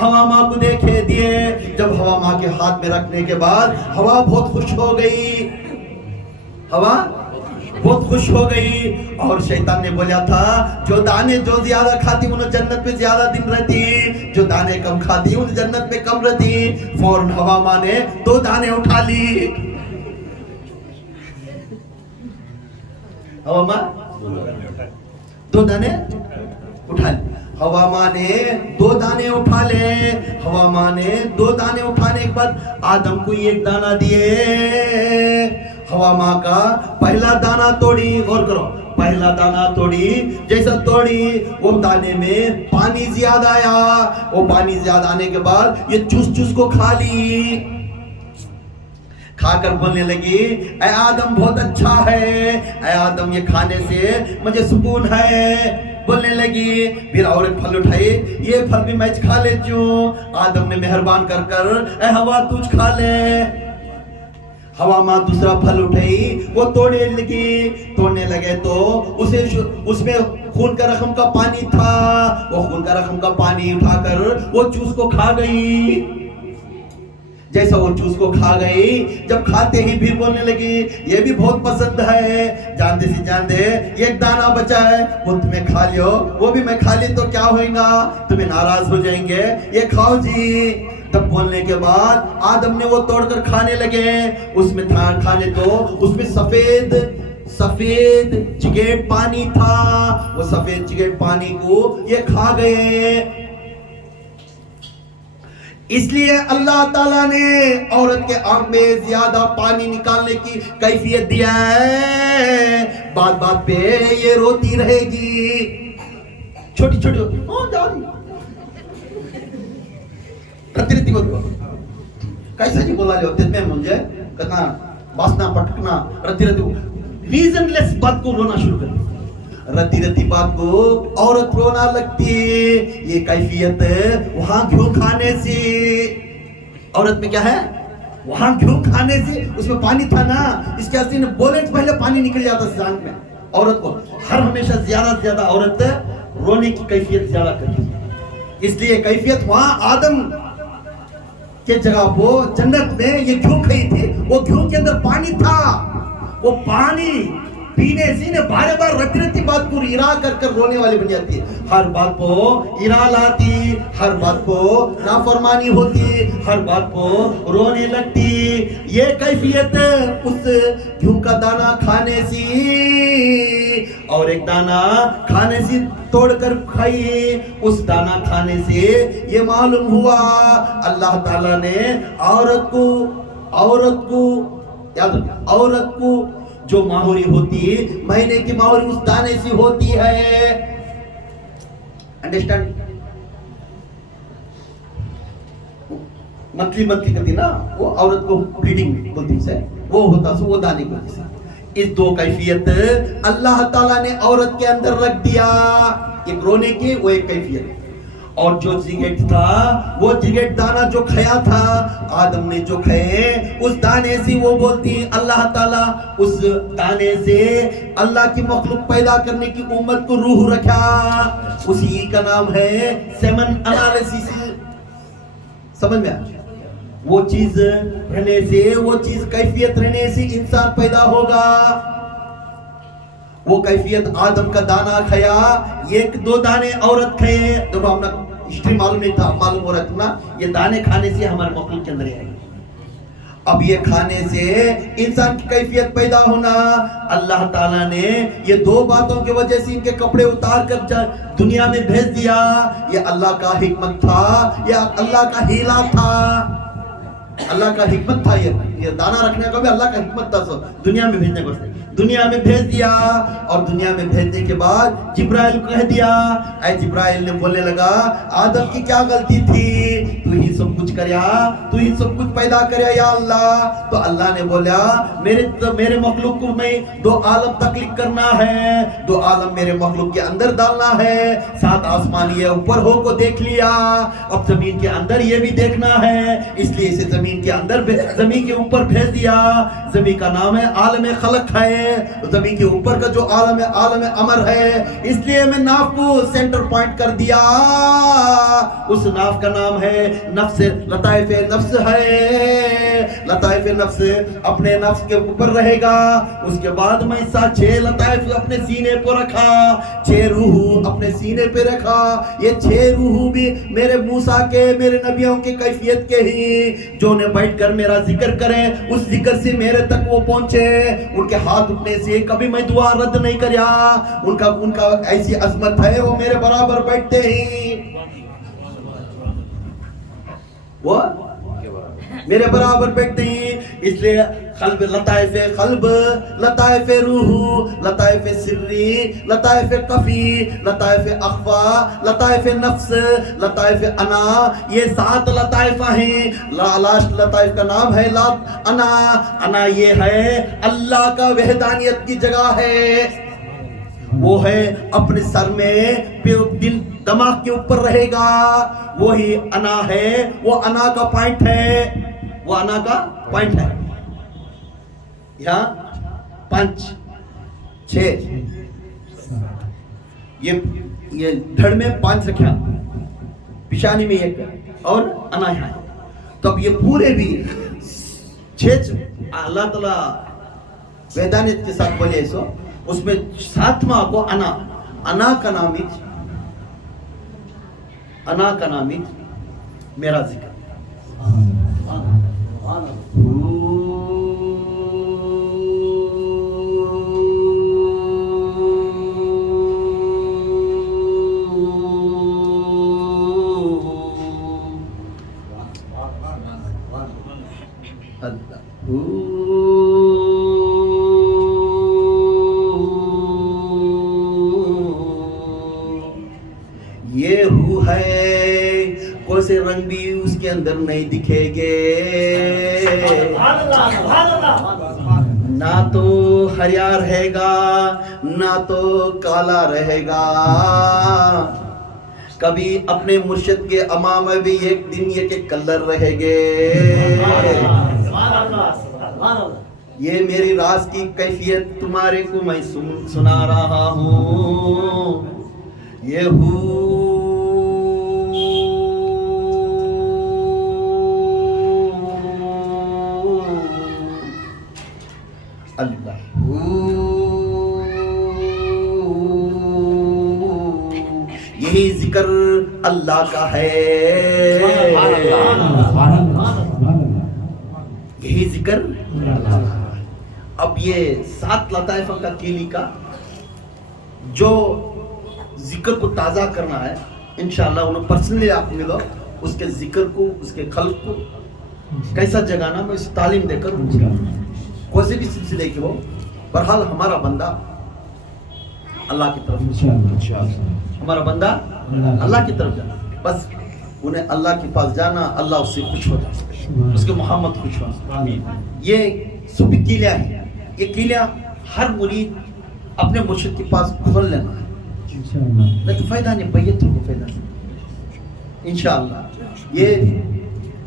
ہوا ماں کو دیکھے دیے۔ جب ہوا ماں کے ہاتھ میں رکھنے کے بعد ہوا بہت خوش ہو گئی، ہوا بہت خوش ہو گئی۔ اور شیطان نے بولا تھا جو دانے جو زیادہ کھاتی انہیں جنت میں زیادہ دن رہتی، جو دانے کم کھاتی انہیں جنت میں کم رہتی۔ فوراً ہوا ماں نے 2 دانے اٹھا لی۔ ہوا ماں 2 دانے اٹھا لی۔ ہوا ماں نے 2 دانے اٹھا لے۔ ہوا ماں نے 2 دانے اٹھانے کے بعد آدم کو 1 دانہ دیے۔ ہوا ماں کا پہلا دانہ توڑی، غور کرو، پہلا دانہ توڑی، جیسا توڑی وہ دانے میں پانی زیادہ آیا، وہ پانی زیادہ آنے کے بعد یہ چوس کو کھا لی۔ کھا کر بولنے لگی اے آدم بہت اچھا ہے، اے آدم یہ کھانے سے مجھے سکون ہے، بولنے لگی۔ پھر اور ایک پھل اٹھائی، یہ پھل بھی میں کھا لیتی ہوں۔ آدم نے مہربان کر اے ہوا تجھ کھا لے۔ ہوا ماں دوسرا پھل اٹھائی، وہ توڑنے لگے تو اس میں خون کا رقم کا پانی تھا، وہ خون کا رقم کا پانی اٹھا کر وہ چوس کو کھا گئی۔ जैसा वो चूस को खा गई, जब खाते ही भी बोलने लगी ये भी बहुत पसंद है, जानते से जानते एक दाना बचा है वो तुम्हें खा लियो, वो भी मैं खा ली तो क्या होएगा, तुम्हें नाराज हो जाएंगे, ये खाओ जी। तब बोलने के बाद आदम ने वो तोड़कर खाने लगे, उसमें था खाने तो उसमें सफेद चिगेट पानी था, वो सफेद चिगेट पानी को ये खा गए। इसलिए अल्लाह ताला ने औरत के आंख में ज्यादा पानी निकालने की कैफियत दिया है, बात बात पे ये रोती रहेगी, छोटी छोटी होती प्रतिनिधि को कैसा जी बोला होते में मुझे करना बासना पटकना रीजनलेस बात को रोना शुरू कर, रती बात को औरत रोना लगती है, ये कैफियत वहां घिऊ खाने से, औरत में क्या है वहां घिऊ खाने से, उसमें पानी था ना, इसके असली ने बोले तो पहले पानी निकल जाता आंख में। औरत को हर हमेशा ज्यादा से ज्यादा औरत रोने की कैफियत ज्यादा करती है, इसलिए कैफियत वहां आदम के जगह वो जन्नत में ये घिऊ खाई थी, वो घिऊ के अंदर पानी था, वो पानी पीने से ने बार बार रती बात को इरा कर रोने वाली बन जाती है, हर बात को इरा लाती, हर बात को नाफरमानी होती, हर बात को रोने लगती। ये कैफियत उस घिऊ का दाना खाने से और एक दाना खाने से तोड़कर खाई, उस दाना खाने से ये मालूम हुआ अल्लाह ताला ने औरत को जो माहौरी होती महीने की माहौरी उस दाने से होती है, अंडरस्टैंड, मंथली करती ना वो औरत को ब्लीडिंग बोलती है, वो होता सो वो दाने की वजह से। इस दो कैफियत अल्लाह ताला ने औरत के अंदर रख दिया, एक रोने की वो एक कैफियत, और जो जिगेट था वो जिगेट दाना जो खाया था आदम ने जो खाए उस दाने से वो बोलती अल्लाह ताला उस दाने से अल्लाह की मखलूक पैदा करने की उम्मत को रूह रखा, उसी का नाम है सेमन एनालिसिस। समझ में आया? वो चीज रहने से, वो चीज कैफियत रहने से इंसान पैदा होगा। वो कैफियत आदम का दाना खाया, एक दो दाने औरत खाए, देखो हमने हिस्ट्री मालूम नहीं था, मालूम हो रहा था ना, ये दाने खाने से हमारे मखलूक के अंदर आएगी। अब ये खाने से इंसान की कैफियत पैदा होना, अल्लाह ताला ने ये दो बातों की वजह से इनके कपड़े उतार कर दुनिया में भेज दिया, ये अल्लाह का हिकमत था, या अल्लाह का हीला था, अल्लाह का हिकमत था, ये दाना रखने का भी अल्लाह का हिकमत था, दुनिया में भेजने को दुनिया में भेज दिया। और दुनिया में भेजने के बाद जिब्राइल को कह दिया, ऐ जिब्राइल ने बोलने लगा आदम की क्या गलती थी, तू ही सब कुछ करया, तू ही सब कुछ पैदा करया या अल्लाह। तो अल्लाह ने बोला मेरे मखलूक को मैं दो आलम तकलीफ करना है, दो आलम मेरे मखलूक के अंदर डालना है, सात आसमान ये ऊपर हो को देख लिया, अब जमीन के अंदर ये भी देखना है, इसलिए इसे जमीन के अंदर जमीन के ऊपर भेज दिया। जमीन का नाम है आलम खलक है, जमीन के ऊपर का जो आलम है अमर है, इसलिए मैं नाफ को सेंटर पॉइंट कर दिया, उस नाफ का नाम है नफ्स, लताइफ नफ्स है, लताइफ नफ्स अपने नफ्स के ऊपर रहेगा। उसके बाद मैं 6 लताइफ अपने सीने पर रखा, 6 रूह अपने सीने पे रखा, ये 6 रूह भी मेरे मूसा के, मेरे नबियों के कैफियत के ही, जो ने बैठकर मेरा जिक्र करें, उस जिक्र से मेरे तक वो पहुंचे, उनके हाथ उठने से कभी मैं दुआ रद्द नहीं करया, उनका ऐसी अजमत है, वो मेरे बराबर बैठते ही, वो मेरे बराबर बैठते हैं। इसलिए कल्ब लताइफ कल्ब, लताइफ रूह, लताइफ सिर्री, लताइफ कफी, लताइफ अख्फा, लताइफ नफ्स, लताइफ अना, ये 7 लताइफ हैं। लास्ट लताइफ का नाम है अना। अना ये है अल्लाह का वहदानियत की जगह है, वो है अपने सर में, दिल दिमाग के ऊपर रहेगा, वो ही अना है, वो अना का पॉइंट है, वो अना का पॉइंट है। यहाँ 5 6 ये धड़ में 5 रखा, पिशानी में 1 और अना यहाँ। तब ये पूरे भी छह अल्लाह ताला वैदानियत के साथ बोले सो उसमें सातवां को अना का नामित मेरा जिक्र ये हू है कोई से रंग भी उसके अंदर नहीं दिखेंगे ना तो हरिया रहेगा ना तो काला रहेगा कभी अपने मुर्शिद के अमाम में भी एक दिन ये के कलर रहेंगे ये मेरी राज की कैफियत तुम्हारे को मैं सुना रहा हूँ ये अल्लाह यही जिक्र अल्लाह का है यही जिक्र अब ये 7 लताइफा का केली का जो जिक्र को ताज़ा करना है इंशाअल्लाह उन्हें पर्सनली आप मिलो उसके जिक्र को उसके खल्क को कैसा जगाना मैं इस तालीम देकर कोई भी सिलसिले की हो बहरहाल हमारा बंदा अल्लाह की तरफ हमारा बंदा अल्लाह की तरफ जाना बस उन्हें अल्लाह के पास जाना अल्लाह उससे खुश हो जाए उसके मोहम्मद खुश हो ये सुबह किलिया है ये किलिया हर मुरीद अपने मुर्शिद के पास खोल लेना है नहीं तो फायदा नहीं बैयत को फायदा नहीं इंशाअल्लाह ये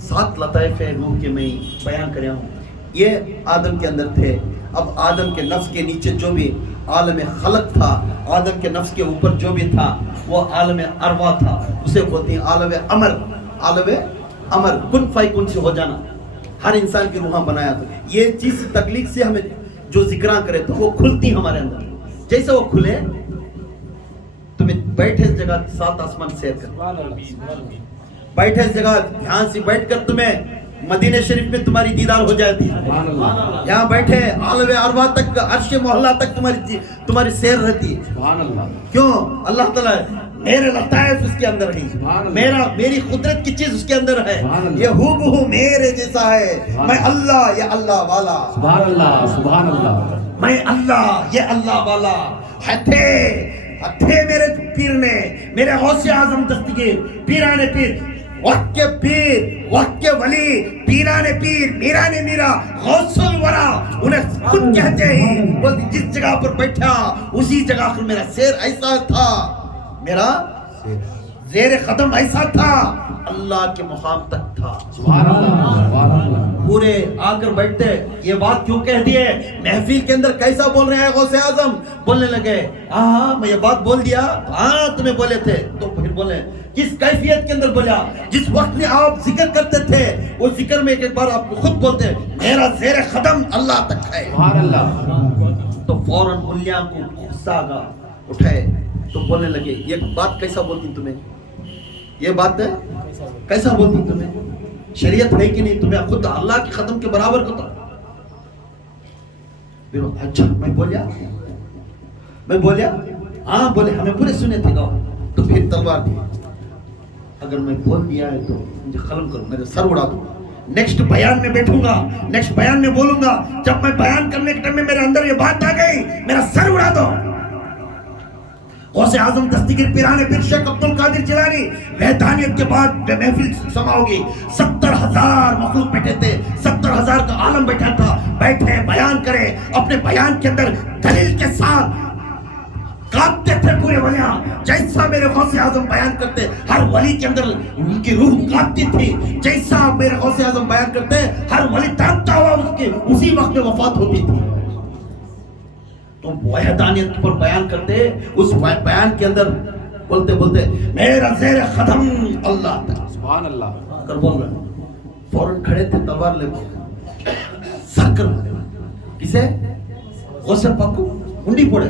7 लताइफ रूह के मैं बयान कर रहा हूँ ये आदम के अंदर थे अब आदम के नफ्स के नीचे जो भी आलम खलक था आदम के नफ्स के ऊपर जो भी था वो आलम अरवा था उसे बोलते हैं आलम अमर कुन फैकुन से हो जाना हर इंसान की रूह बनाया था ये चीज तकलीफ से हमें जो जिक्र करे तो वो खुलती हमारे अंदर जैसे वो खुले तुम्हें बैठे इस जगह 7 आसमान सैर कर बैठे इस जगह ध्यान से बैठकर तुम्हें मदीने शरीफ में तुम्हारी दीदार हो जाती है यहाँ बैठे आलवे अरवा तक अर्श मोहल्ला तक तुम्हारी सैर रहती है क्यों अल्लाह ताला मेरे लताइफ उसके अंदर है मेरी कुदरत की चीज उसके अंदर है ये हूबहू मेरे जैसा है मैं अल्लाह ये अल्लाह वाला सुभान अल्लाह मैं अल्लाह ये अल्लाह वाला हथे मेरे पीर ने मेरे गौसे आजम दस्तगीर पीराने पीर वक्त के पीर वक्त के वली पीराने पीर मीराने मीरा गौसुल वरा उन्हें खुद कहते हैं बोलते जिस जगह पर बैठा उसी जगह पर मेरा सैर ऐसा था मेरा ज़ेर कदम ऐसा था अल्लाह के मुकाम तक था पूरे आकर बैठते ये बात क्यों कह दिए महफिल के अंदर कैसा बोल रहे हैं गौसे आजम बोलने लगे हाँ मैं ये बात बोल दिया हाँ तुम्हें बोले थे तो फिर बोले किस कैफियत के अंदर बोला जिस वक्त में आप जिक्र करते थे वो जिक्र में एक बार आप खुद बोलते मेरा ज़ेर कदम अल्लाह तक है तो फौरन उंगलियां को गुस्सा उठाए तो बोलने लगे ये बात कैसा बोलती तुम्हें ये बात है कैसा बोलती तुम्हें शरीयत है कि नहीं तुम्हें खुद अल्लाह के कदम के बराबर को तो अच्छा मैं बोलिया हाँ बोले हमें पूरे सुने थे गाँव तो फिर तलवार दी अगर मैं बोल दिया है तो मुझे खत्म करो मेरे सर उड़ा दो नेक्स्ट बयान में बैठूंगा नेक्स्ट बयान में बोलूंगा जब मैं बयान करने के टाइम में मेरे अंदर ये बात आ गई मेरा सर उड़ा दो गौसे आजम दस्तगीर पीराने पीर शेख अब्दुल कादिर जिलानी वहदानियत के बाद महफिल समाओगी 70,000 मखलूक बैठे थे 70,000 का आलम बैठा था बैठे बयान करे अपने बयान के अंदर दलील के साथ कांपते थे पूरे वलियां जैसा मेरे गौसे आजम बयान करते हर वली के अंदर उनकी रूह कांपती थी जैसा मेरे गौसे आजम बयान करते हर वली तड़पता हुआ उसके उसी वक्त में वफात होती थी तो वहदानियत पर बयान करते उस बयान के अंदर बोलते बोलते मेरा ज़ेर कदम अल्लाह तक सुभान अल्लाह कर बोल रहे फौरन खड़े थे तलवार ले सर कर मारे किसे गौसर पाक को मुंडी फोड़े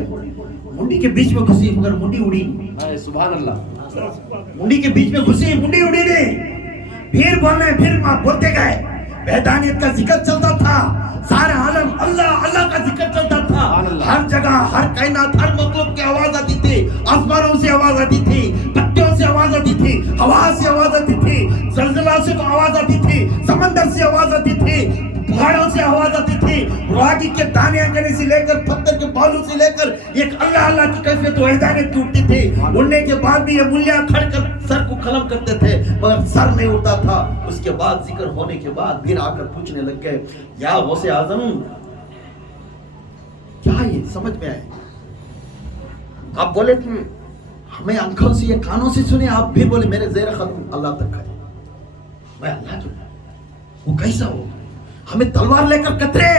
मुंडी के बीच में घुसी मगर मुंडी उड़ी नहीं सुभान अल्लाह मुंडी के बीच में घुसी मुंडी उड़ी नहीं फिर बोलते गए वहदानियत का जिक्र चलता था सारे आलम अल्लाह अल्लाह का जिक्र चलता था हर जगह हर कायनात हर मखलूक की आवाज आती थी आसमानों से आवाज आती थी पत्तियों से आवाज आती थी हवा से आवाज आती थी जलजला से आवाज आती थी समंदर से आवाज आती थी पहाड़ों से आवाज आती थी रागी के दाने अंगने से लेकर पत्थर के बालू से लेकर एक अल्लाह अल्लाह की कैफियत वहदानियत टूटती थी उड़ने के बाद भी ये मुल्ला खड़ कर सर को खलम करते थे मगर सर नहीं उड़ता था उसके बाद जिक्र होने के बाद फिर आकर पूछने लग गए या गौसे आजम क्या ये समझ में आए आप बोले थे हमें आंखों से या कानों से सुने आप फिर बोले मेरे ज़ेर खत्म अल्लाह तक है मैं अल्लाह जो वो कैसा हो हमें तलवार लेकर कतरे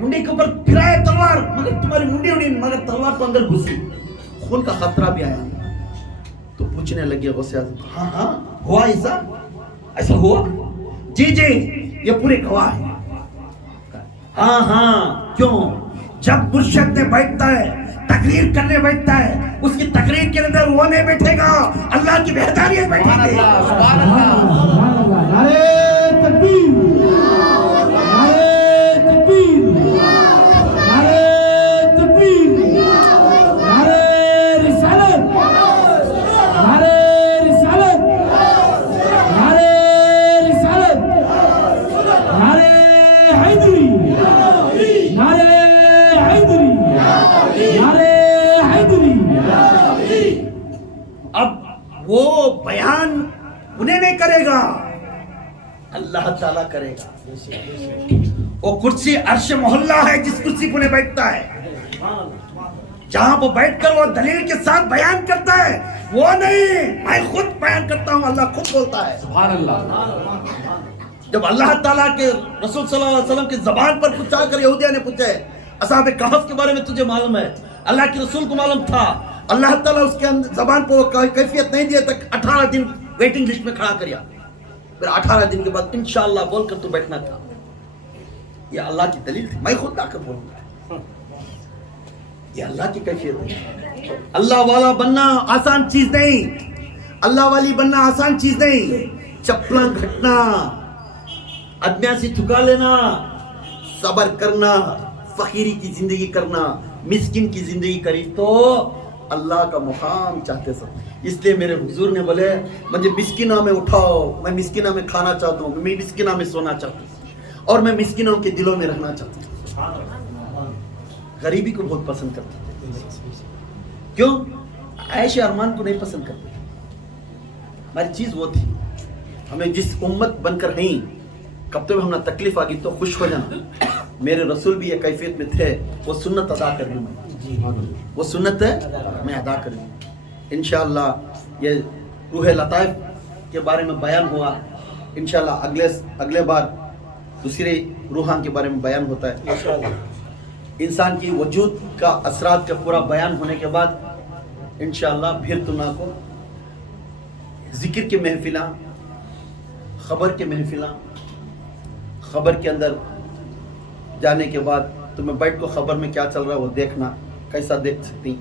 मुंडी के ऊपर फिराए तलवार मगर तुम्हारी मुंडी उड़ी मगर तलवार तो अंदर घुसी खून का खतरा भी आया तो पूछने लगे गौसे आज़म हाँ हाँ हुआ ऐसा हुआ जी ये पूरे गवाह है हाँ हाँ क्यों जब मुर्शिद ने बैठता है तकरीर करने बैठता है उसकी तकरीर के अंदर वो नहीं बैठेगा अल्लाह की वहदानियत बैठेगी सुभान अल्लाह नारे तकबीर नारे तकबीर नारे तकबीर नारे रिसालत नारे रिसालत नारे रिसालत नारे हैदरी नारे हैदरी नारे हैदरी अब वो बयान उन्हें नहीं करेगा अल्लाह ताला करेगा वो कुर्सी अर्श मोहल्ला है जिस कुर्सी पर उन्हें बैठता है जहां वो बैठकर वो दलील के साथ बयान करता है वो नहीं मैं खुद बयान करता हूं अल्लाह खुद बोलता है सुभान अल्लाह जब अल्लाह ताला के रसूल सल्लल्लाहु अलैहि वसल्लम की जबान पर पूछा कर यहूदिया ने पूछे असहाब कहफ के बारे में तुझे मालूम है अल्लाह के रसूल को मालूम था अल्लाह ताला उसके अंदर जबान पर वो कैफियत नहीं दिया तक 18 दिन वेटिंग लिस्ट में खड़ा करिया फिर 18 दिन के बाद इंशाअल्लाह बोलकर तू बैठना था ये अल्लाह की दलील थी मैं खुद आकर बोलूंगा ये अल्लाह की कैफियत है अल्लाह वाला बनना आसान चीज नहीं अल्लाह वाली बनना आसान चीज नहीं चप्पला घटना अदमिया से झुका लेना सबर करना फकीरी की जिंदगी करना मिस्किन की जिंदगी करी तो अल्लाह का मुकाम चाहते सब इसलिए मेरे हुजूर ने बोले मुझे मिस्किनों में उठाओ मैं मिस्किनों में खाना चाहता हूँ मैं मिस्किनों में सोना चाहता हूँ और मैं मिस्किनों के दिलों में रहना चाहता हूँ गरीबी को बहुत पसंद करते थे क्यों ऐश अरमान को नहीं पसंद करते हमारी चीज वो थी हमें जिस उम्मत बनकर हैं कब तक हमें तकलीफ आ गई तो खुश हो जाना मेरे रसूल भी ये कैफियत में थे वो सुन्नत अदा कर लूँ मैं वो सुन्नत है मैं अदा कर लूँ इंशाअल्लाह ये रूह लताइफ के बारे में बयान हुआ इंशाअल्लाह अगले बार दूसरे रूहान के बारे में बयान होता है इंसान की वजूद का असरात का पूरा बयान होने के बाद इंशाअल्लाह फिर तुमको को जिक्र की महफिला खबर के महफिला खबर के अंदर जाने के बाद तुम्हें बैठ को खबर में क्या चल रहा है वो देखना कैसा देख सकती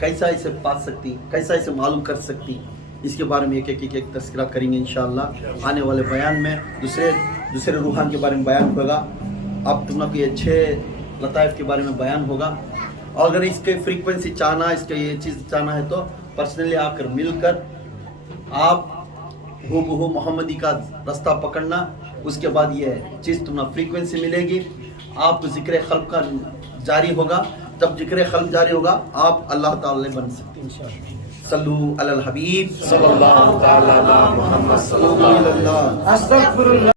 कैसा इसे पा सकती कैसा इसे मालूम कर सकती इसके बारे में एक तस्करा करेंगे इंशाअल्लाह आने वाले बयान में दूसरे रूहान के बारे में बयान होगा अब तुम लोग ये 6 लताइफ के बारे में बयान होगा और अगर इसके फ्रीक्वेंसी चाहना इसके ये चीज़ चाहना है तो पर्सनली आकर मिलकर आप हूबहू मोहम्मदी का रास्ता पकड़ना उसके बाद ये चीज़ तुम्हें फ्रीक्वेंसी मिलेगी आपको ज़िक्र खल्क़ का जारी होगा जब ज़िक्र खल्क़ जारी होगा आप अल्लाह ताला बन सकते हैं सल्लू अलल हबीब सल्लल्लाहु तआला अला मुहम्मद सल्लल्लाहु अलैहि वसल्लम अस्तगफिरुल्लाह